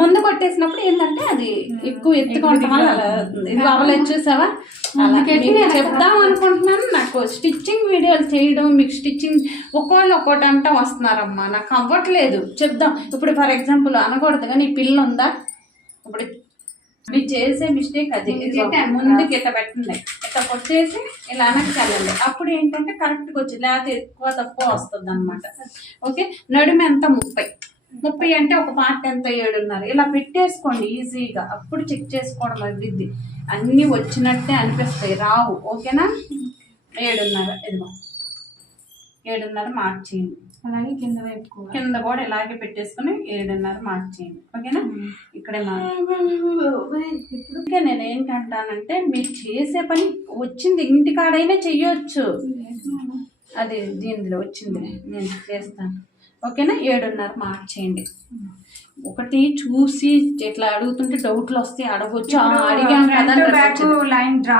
ముందు కొట్టేసినప్పుడు ఏంటంటే అది ఎక్కువ ఎత్తుకోవడం వల్ల అలా అవుతుంది. ఇది అవ్వలేదు, చూసావా? చెప్దాం అనుకుంటున్నాను. నాకు స్టిచ్చింగ్ వీడియోలు చేయడం, మీకు స్టిచ్చింగ్ ఒక్కోళ్ళు ఒక్కోటి అంటా వస్తున్నారమ్మా, నాకు అవ్వట్లేదు. చెప్దాం ఇప్పుడు ఫర్ ఎగ్జాంపుల్ అనకూడదు కానీ ఈ పిల్ల ఉందా, ఇప్పుడు మీరు చేసే మిస్టేక్ అది. ముందుకి ఇట్లా పెట్టండి, ఇట్లా కొట్టేసి ఇలా వెనక్కి వెళ్ళండి. అప్పుడు ఏంటంటే కరెక్ట్గా వచ్చింది, లేకపోతే ఎక్కువ తక్కువ వస్తుంది అనమాట. ఓకే, నడుము ఎంత 30 అంటే ఒక పార్ట్ ఎంత 7.5 ఇలా పెట్టేసుకోండి ఈజీగా. అప్పుడు చెక్ చేసుకోవడం అభివృద్ధి. అన్నీ వచ్చినట్టే అనిపిస్తాయి, రావు. ఓకేనా, 7.5 ఇదిగో 7.5 మార్క్ చేయండి. అలాగే కింద కూడా ఇలాగే పెట్టేసుకుని 7.5 మార్క్ చేయండి. ఓకేనా, ఇక్కడే ఇప్పుడు నేను ఏంటంటానంటే మీరు చేసే పని వచ్చింది ఇంటికాడైనా చెయ్యొచ్చు. అది దీనిలో వచ్చింది నేను చేస్తాను. ఓకేనా, 7.5 మార్క్ చేయండి. ఒకటి చూసి ఇట్లా అడుగుతుంటే డౌట్లు వస్తాయి, అడగొచ్చు. అడిగాం కదా, లైన్ డ్రా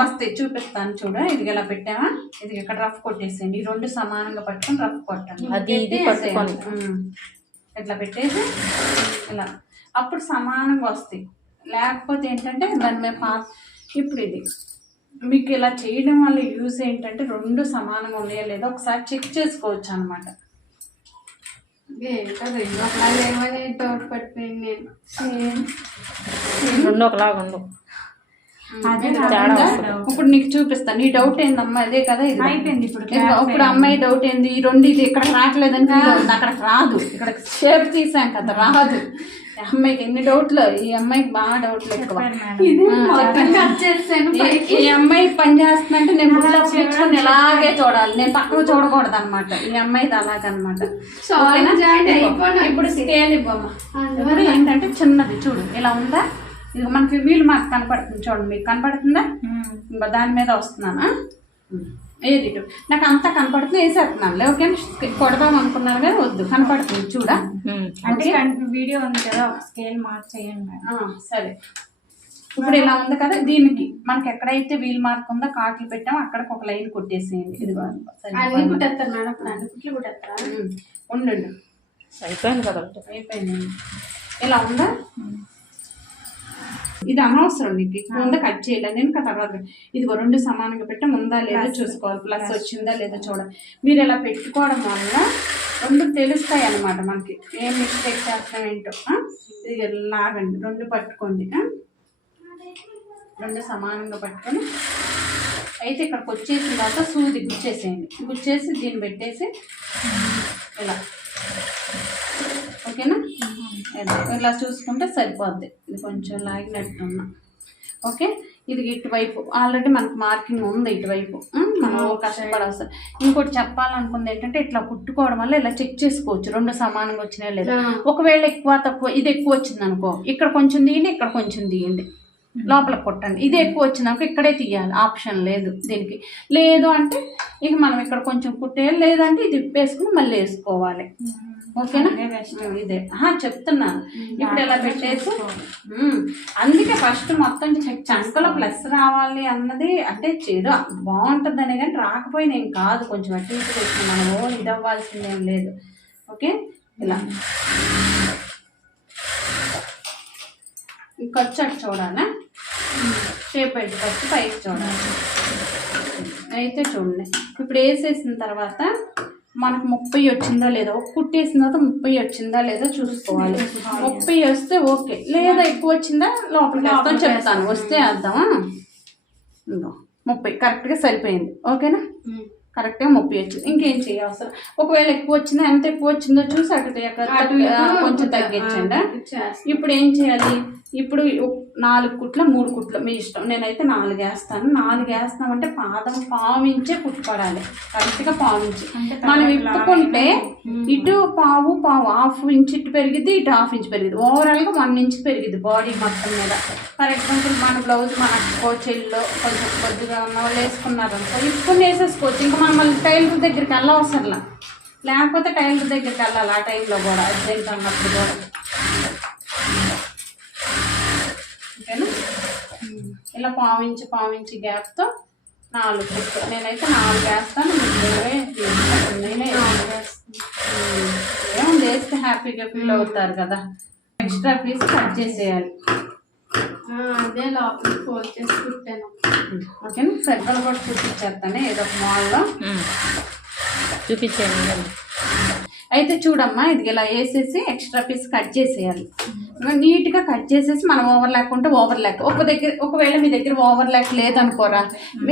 వస్తాయి, చూపిస్తాను చూడ. ఇది ఇలా పెట్టామా, ఇది ఇక్కడ రఫ్ కొట్టేసేయండి. ఈ రెండు సమానంగా పట్టుకొని రఫ్ కొట్టండి. ఇట్లా పెట్టేసి ఇలా, అప్పుడు సమానంగా వస్తాయి. లేకపోతే ఏంటంటే దాని మీద ఇప్పుడు ఇది మీకు ఇలా చేయడం వల్ల యూజ్ ఏంటంటే రెండు సమానంగా ఉన్నాయో లేదో ఒకసారి చెక్ చేసుకోవచ్చు అనమాట. ఇప్పుడు నీకు చూపిస్తాను. ఈ డౌట్ ఏందమ్మా, అదే కదా ఇది అయిపోయింది. ఇప్పుడు అమ్మాయి డౌట్ ఏంది, ఈ రెండు ఇది ఇక్కడ రావట్లేదని అక్కడికి రాదు, ఇక్కడ షేప్ తీసాం కదా రాదు. అమ్మాయికి ఎన్ని డౌట్లు, ఈ అమ్మాయికి బాగా డౌట్లు ఎక్కువ. ఈ అమ్మాయి పని చేస్తుందంటే నేను కూర్చొని ఇలాగే చూడాలి, నేను పక్కన చూడకూడదు అనమాట. ఈ అమ్మాయిది అలాగనమాట. ఇప్పుడు స్కేల్ ఇవ్వమ్మా. ఇప్పుడు ఏంటంటే చిన్నది చూడు, ఇలా ఉందా, ఇది మనకి వీలు మాకు కనపడుతుంది చూడండి, మీకు కనపడుతుందా? ఇంకా దాని మీద వస్తున్నానా, ఏది నాకు అంతా కనపడుతుంది, వేసేస్తున్నాను. ఓకే, కొడదాం అనుకున్నాను కానీ వద్దు, కనపడుతుంది చూడ. అంటే వీడియో ఉంది కదా, స్కేల్ మార్క్ చేయండి. సరే, ఇప్పుడు ఇలా ఉంది కదా, దీనికి మనకి ఎక్కడైతే వీల్ మార్క్ ఉందో కాట్లు పెట్టామో అక్కడికి ఒక లైన్ కొట్టేసేయండి. ఇదిగో ఉండు, అయిపోయింది కదా, అయిపోయింది. ఇలా ఉందా, ఇది అనవసరం, నీకు ఎక్కువ ఉందా కట్ చేయలేదు నేను. తర్వాత ఇదిగో రెండు సమానంగా పెట్టి ఉందా లేదా చూసుకోవాలి, ప్లస్ వచ్చిందా లేదా చూడాలి. మీరు ఇలా పెట్టుకోవడం వల్ల రెండు తెలుస్తాయి అన్నమాట మనకి, ఏం మిస్టేక్ చేస్తాం ఏంటో. ఇది లాగండి, రెండు పట్టుకోండి, రెండు సమానంగా పట్టుకొని అయితే ఇక్కడికి వచ్చేసిన తర్వాత సూది గుచ్చేసేయండి. గుచ్చేసి దీన్ని పెట్టేసి ఇలా, ఓకేనా, ఇలా చూసుకుంటే సరిపోద్ది. ఇది కొంచెం లాగినట్టున్నా. ఓకే, ఇది ఇటువైపు ఆల్రెడీ మనకు మార్కింగ్ ఉంది ఇటువైపు. మనం కష్టపడాల్సి. ఇంకోటి చెప్పాలనుకుంది ఏంటంటే ఇట్లా కుట్టుకోవడం వల్ల ఇలా చెక్ చేసుకోవచ్చు రెండు సమానంగా వచ్చినాయా లేదా. ఒకవేళ ఎక్కువ తక్కువ, ఇది ఎక్కువ వచ్చింది అనుకో ఇక్కడ కొంచెం తీయండి, ఇక్కడ కొంచెం తీయండి, లోపల కొట్టండి. ఇది ఎక్కువ వచ్చినాక ఇక్కడే తీయాలి, ఆప్షన్ లేదు దీనికి. లేదు అంటే ఇక మనం ఇక్కడ కొంచెం కుట్టేయాలి, లేదంటే ఇది ఇప్పేసుకుని మళ్ళీ వేసుకోవాలి. ఓకేనా? ఇదే చెప్తున్నాను. ఇప్పుడు ఇలా పెట్టేసి అందుకే ఫస్ట్ మొత్తం చంకలో ప్లస్ రావాలి అన్నది, అంటే చేదో బాగుంటుంది అనే కానీ రాకపోయినా ఏం కాదు, కొంచెం అటు ఇటు వచ్చి మనము ఇది అవ్వాల్సిందేం లేదు. ఓకే, ఇలా ఖర్చు అటు చూడాలా, షేప్ పెట్టి ఫస్ట్ పైకి చూడాలి. అయితే చూడండి, ఇప్పుడు వేసేసిన తర్వాత మనకు 30 వచ్చిందా లేదా, ఒక కుట్టేసిన తర్వాత 30 వచ్చిందా లేదా చూసుకోవాలి. 30 వస్తే ఓకే, లేదా ఎక్కువ వచ్చిందా లోపలికి వేస్తాం చెప్తాను, వస్తే వేద్దామా. 30 కరెక్ట్గా సరిపోయింది. ఓకేనా? కరెక్ట్గా 30 వచ్చింది, ఇంకేం చేయవసరం. ఒకవేళ ఎక్కువ వచ్చిందా, ఎంత ఎక్కువ వచ్చిందో చూసి అటు కొంచెం తగ్గించండి. ఇప్పుడు ఏం చేయాలి, ఇప్పుడు 4 కుట్లు 3 కుట్లు మీ ఇష్టం. నేనైతే 4 వేస్తాను. 4 వేస్తామంటే పాదం పావించే కుట్టుపడాలి, కరెక్ట్గా పావించి. మనం ఇప్పుకుంటే ఇటు పావు ½ ఇంచ్ ఇటు పెరిగిద్ది, ఇటు ½ ఇంచ్ పెరిగిద్ది, ఓవరాల్గా 1 ఇంచ్ పెరిగిద్ది బాడీ మొత్తం మీద. ఫర్ ఎగ్జాంపుల్ మన బ్లౌజ్ మన చెల్లో కొంచెం కొద్దిగా ఉన్న వాళ్ళు వేసుకున్నారనుకో ఇప్పుకుని వేసేసుకోవచ్చు. ఇంకా మనం మళ్ళీ టైలర్ దగ్గరికి వెళ్ళవసరంలా, లేకపోతే టైలర్ దగ్గరికి వెళ్ళాలి ఆ టైంలో కూడా, అర్జెంట్ అన్నప్పుడు కూడా. ఓకేనా? ఇలా పావించి గ్యాప్తో 4 కుట్లు. నేనైతే 4 వేస్తాను, ఏముంది వేస్తే హ్యాపీగా ఫీల్ అవుతారు కదా. ఎక్స్ట్రా పీస్ కట్ చేసేయాలి. అదే లోపల ఫోల్డ్ చేసి కుట్టాను. ఓకేనా? సరిపడా కూడా చూపించేస్తాను ఏదో ఒక మాల్లో చూపించాను. అయితే చూడమ్మా, ఇది ఇలా వేసేసి ఎక్స్ట్రా పీస్ కట్ చేసేయాలి. నీట్గా కట్ చేసేసి మనం ఓవర్ ల్యాక్ ఉంటే ఓవర్ ల్యాక్ ఒకవేళ మీ దగ్గర ఓవర్ ల్యాక్ లేదనుకోరా,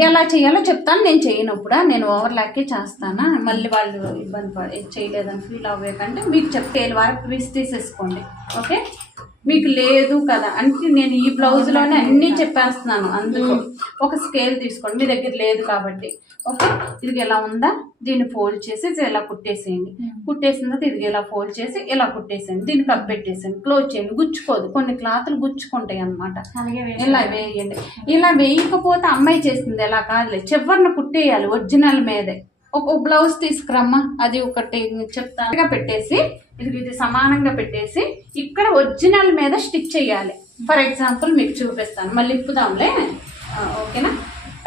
ఎలా చేయాలో చెప్తాను. నేను చేయనప్పుడు నేను ఓవర్ ల్యాకే చేస్తానా, మళ్ళీ వాళ్ళు ఇబ్బంది చేయలేదని ఫీల్ అవ్వకంటే మీకు చెప్తే వరకు పీస్ తీసేసుకోండి. ఓకే, మీకు లేదు కదా అంటే నేను ఈ బ్లౌజ్లోనే అన్నీ చెప్పేస్తున్నాను. అందుకు ఒక స్కేల్ తీసుకోండి, మీ దగ్గర లేదు కాబట్టి. ఓకే, ఇది ఎలా ఉందా, దీన్ని ఫోల్డ్ చేసి ఇలా కుట్టేసేయండి. కుట్టేసిన తర్వాత ఇది ఇలా ఫోల్డ్ చేసి ఇలా కుట్టేసేయండి. దీన్ని కప్పెట్టేసేయండి, క్లోజ్ చేయండి. గుచ్చుకోదు, కొన్ని క్లాతులు గుచ్చుకుంటాయి అన్నమాట. ఇలా వేయండి. ఇలా వేయకపోతే అమ్మాయి చేస్తుంది ఎలా కాదులే, చివరిన కుట్టేయాలి ఒరిజినల్ మీదే. ఒక బ్లౌజ్ తీసుకురమ్మా, అది ఒకటి చెప్తానుగా పెట్టేసి ఇది సమానంగా పెట్టేసి ఇక్కడ ఒరిజినల్ మీద స్టిచ్ చేయాలి. ఫర్ ఎగ్జాంపుల్ మీకు చూపిస్తాను, మళ్ళీ ఇప్పుదాంలే. ఓకేనా?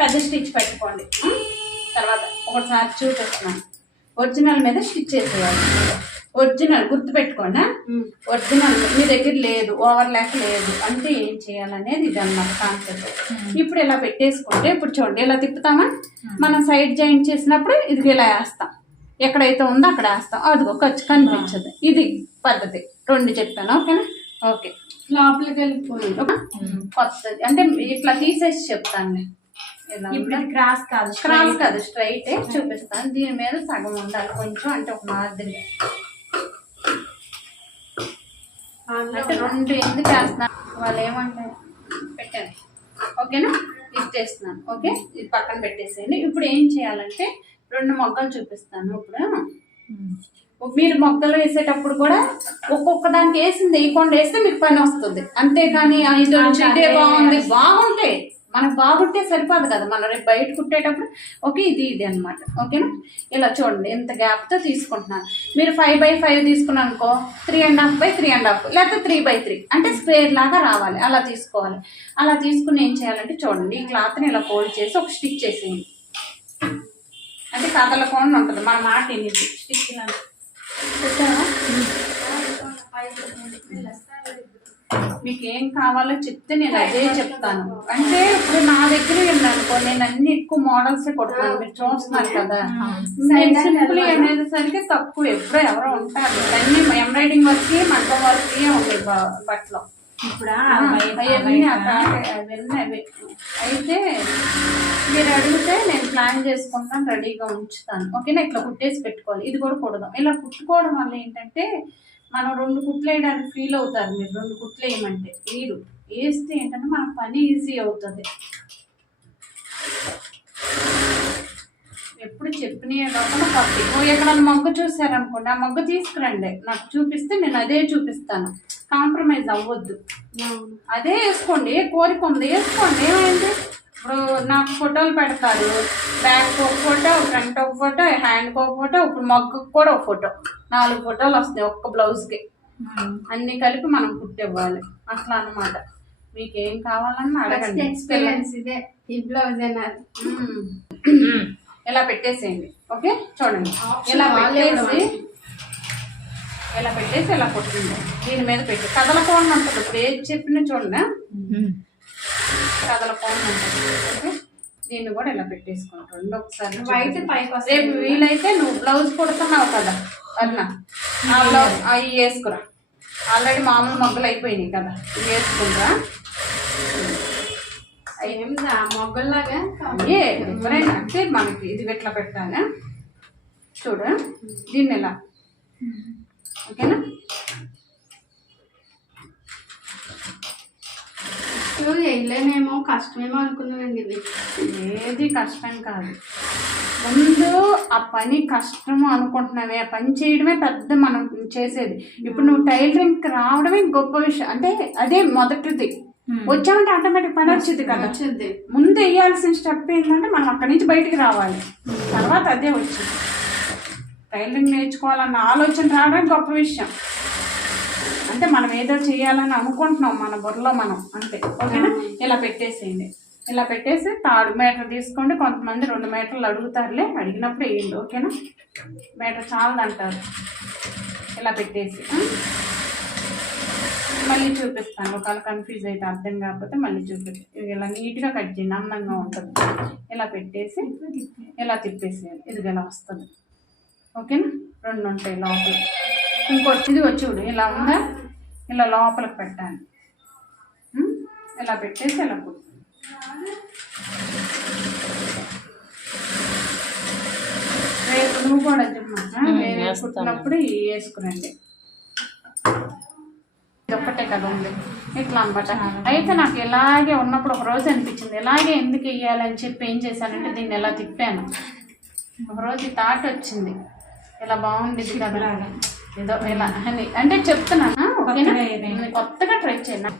పెద్ద స్టిచ్ పెట్టుకోండి. తర్వాత ఒకసారి చూపిస్తున్నాను, ఒరిజినల్ మీద స్టిచ్ చేసేయాలి. ఒరిజినల్ గుర్తుపెట్టుకోండి, ఒరిజినల్ మీ దగ్గర లేదు, ఓవర్ ల్యాక్ లేదు అంటే ఏం చేయాలనేది ఇది అన్నమాట కాన్సెప్ట్. ఇప్పుడు ఇలా పెట్టేసుకుంటే ఇప్పుడు చూడండి ఇలా తిప్పుతామా, మనం సైడ్ జాయింట్ చేసినప్పుడు ఇది ఇలా వేస్తాం, ఎక్కడైతే ఉందో అక్కడ వేస్తాం. అదిగో ఖర్చు కనిపించదు. ఇది పద్ధతి 2 చెప్పాను. ఓకేనా? ఓకే, లోపలికి వెళ్ళిపోయింది. కొత్తది అంటే ఇట్లా తీసేసి చెప్తాను. ఇప్పుడు క్రాస్ కాదు స్ట్రైట్ చూపిస్తాను. దీని మీద సగం ఉండాలి కొంచెం, అంటే ఒక మాదిరి అంటే 2 ఎందుకు వేస్తున్నాను వాళ్ళు ఏమంటారు పెట్టాను. ఓకేనా? ఇది చేస్తున్నాను. ఓకే, ఇది పక్కన పెట్టేసేయండి. ఇప్పుడు ఏం చేయాలంటే 2 మొగ్గలు చూపిస్తాను. ఇప్పుడు మీరు మొగ్గలు వేసేటప్పుడు కూడా ఒక్కొక్క దానికి వేసింది వేయకుండా వేస్తే మీకు పని వస్తుంది. అంతేకాని ఇది ఇదే బాగుంటే మనకు బాగుంటే సరిపోదు కదా, మనం రేపు బయట కుట్టేటప్పుడు. ఓకే, ఇది అనమాట. ఓకేనా? ఇలా చూడండి ఎంత గ్యాప్తో తీసుకుంటున్నాను. మీరు 5/5 తీసుకున్నాను అనుకో 3.5/3.5 లేకపోతే 3/3 అంటే స్క్వేర్ లాగా రావాలి, అలా తీసుకోవాలి. అలా తీసుకుని ఏం చేయాలంటే చూడండి, ఈ క్లాత్ని ఇలా ఫోల్డ్ చేసి ఒక స్టిచ్ చేసేయండి. అంటే కదలకుండా ఉంటుంది, మన మాట ఎన్నిది స్టిచ్ ఇలా మీకు ఏం కావాలో చెప్తే నేను అదే చెప్తాను. అంటే ఇప్పుడు నా దగ్గర ఏంటనుకో నేను అన్ని ఎక్కువ మోడల్స్ కొడుతున్నాను, మీరు చూస్తున్నారు కదా. సింపుల్ అనేది సరికి తక్కువ, ఎప్పుడో ఎవరో ఉంటారు. అన్ని ఎంబ్రాయిడింగ్ వర్క్ మంటం వర్క్ ఉంటాయి బట్టలో. ఇప్పుడు అవన్నీ అయితే మీరు అడిగితే నేను ప్లాన్ చేసుకుంటాను, రెడీగా ఉంచుతాను. ఓకేనా? ఇట్లా కుట్టేసి పెట్టుకోవాలి. ఇది కూడా కుడదాం. ఇలా కుట్టుకోవడం వల్ల ఏంటంటే మనం 2 కుట్లు వేయడానికి ఫీల్ అవుతారు. మీరు 2 కుట్లు వేయమంటే వేస్తే ఏంటంటే మన పని ఈజీ అవుతుంది. ఎప్పుడు చెప్పినవి కాకుండా పత్తి ఎక్కడన్నా మొగ్గ చూసారనుకోండి, ఆ మొగ్గ తీసుకురండి, నాకు చూపిస్తే నేను అదే చూపిస్తాను. కాంప్రమైజ్ అవ్వద్దు, అదే వేసుకోండి. కోరిక ఉంది వేసుకోండి, ఏమైంది? ఇప్పుడు నాకు ఫోటోలు పెడతారు, బ్యాక్ ఒక ఫోటో, ఫ్రంట్ ఒక ఫోటో, హ్యాండ్కి ఒక ఫోటో, ఇప్పుడు మొగ్గకు కూడా ఒక ఫోటో, 4 ఫోటోలు వస్తాయి ఒక్క బ్లౌజ్కి. అన్ని కలిపి మనం కుట్టివ్వాలి అట్లా అన్నమాట. మీకు ఏం కావాలన్నా అడగండి. ఎక్స్పీరియన్స్ ఇదే ఈ బ్లౌజ్ అన్నారు. ఇలా పెట్టేసేయండి. ఓకే చూడండి, ఇలా పెట్టేసి ఇలా కొట్టింది. దీని మీద పెట్టి కదలకోండి ఉంటుంది. ఇప్పుడు ఏది చెప్పినా చూడండి, కదలకోండి ఉంటుంది. ఓకే, దీన్ని కూడా ఇలా పెట్టేసుకుంటాడు. ఒకసారి రేపు వీలైతే నువ్వు బ్లౌజ్ కుడుతున్నావు కదా అన్న, ఆ బ్లౌజ్ అవి వేసుకురా. ఆల్రెడీ మామూలు మొగ్గలు అయిపోయినాయి కదా, ఇవి వేసుకుంటా. మొగ్గల్లాగా ఎవరైనా అంటే మనకి ఇది ఎట్లా పెట్టాలి చూడ, దీన్ని ఎలా. ఓకేనా, వెళ్ళలేమేమో కష్టమేమో అనుకున్నానండి. ఇది ఏది కష్టం కాదు. ముందు ఆ పని కష్టము అనుకుంటున్నావే, ఆ పని చేయడమే పెద్ద మనం చేసేది. ఇప్పుడు నువ్వు టైలరింగ్కి రావడమే గొప్ప విషయం. అంటే అదే మొదటిది. వచ్చామంటే ఆటోమేటిక్ పని వచ్చింది కదా. ముందు వేయాల్సిన స్టెప్ ఏంటంటే మనం అక్కడి నుంచి బయటికి రావాలి, తర్వాత అదే వచ్చింది. టైలరింగ్ నేర్చుకోవాలన్న ఆలోచన రావడం గొప్ప విషయం. అంటే మనం ఏదో చేయాలని అనుకుంటున్నాం మన బుర్రలో మనం, అంతే. ఓకేనా, ఇలా పెట్టేసేయండి. ఇలా పెట్టేసి 3 మీటర్ తీసుకోండి. కొంతమంది 2 మీటర్లు అడుగుతారులే, అడిగినప్పుడు వేయండి. ఓకేనా, మీటర్ చాలదంటారు. ఇలా పెట్టేసి మళ్ళీ చూపిస్తాను. ఒకవేళ కన్ఫ్యూజ్ అయితే, అర్థం కాకపోతే మళ్ళీ చూపిస్తాను. ఇలా నీట్గా కట్ చేయండి, అందంగా ఉంటుంది. ఇలా పెట్టేసి ఇలా తిప్పేసేయాలి. ఇది ఇలా వస్తుంది. ఓకేనా, 2 ఉంటాయి లోపల. ఇంకొచ్చి ఇది చూడు, ఇలా ఉందా, ఇలా లోపలికి పెట్టాలి. ఇలా పెట్టేసి ఇలా కుట్టు. రేపు నువ్వు కూడా వేరే కుట్టినప్పుడు వేసుకురండి. ఒక్కటే కదా ఉంది ఇట్లా అనమాట. అయితే నాకు ఇలాగే ఉన్నప్పుడు ఒక రోజు అనిపించింది, ఇలాగే ఎందుకు వేయాలని చెప్పి ఏం చేశానంటే దీన్ని ఇలా తిప్పాను. ఒకరోజు ఈ థాట్ వచ్చింది, ఇలా బాగుండేది కదా ఏదో ఇలా అని అంటే చెప్తున్నాను. ఓకేనా, కొత్తగా ట్రై చేయను.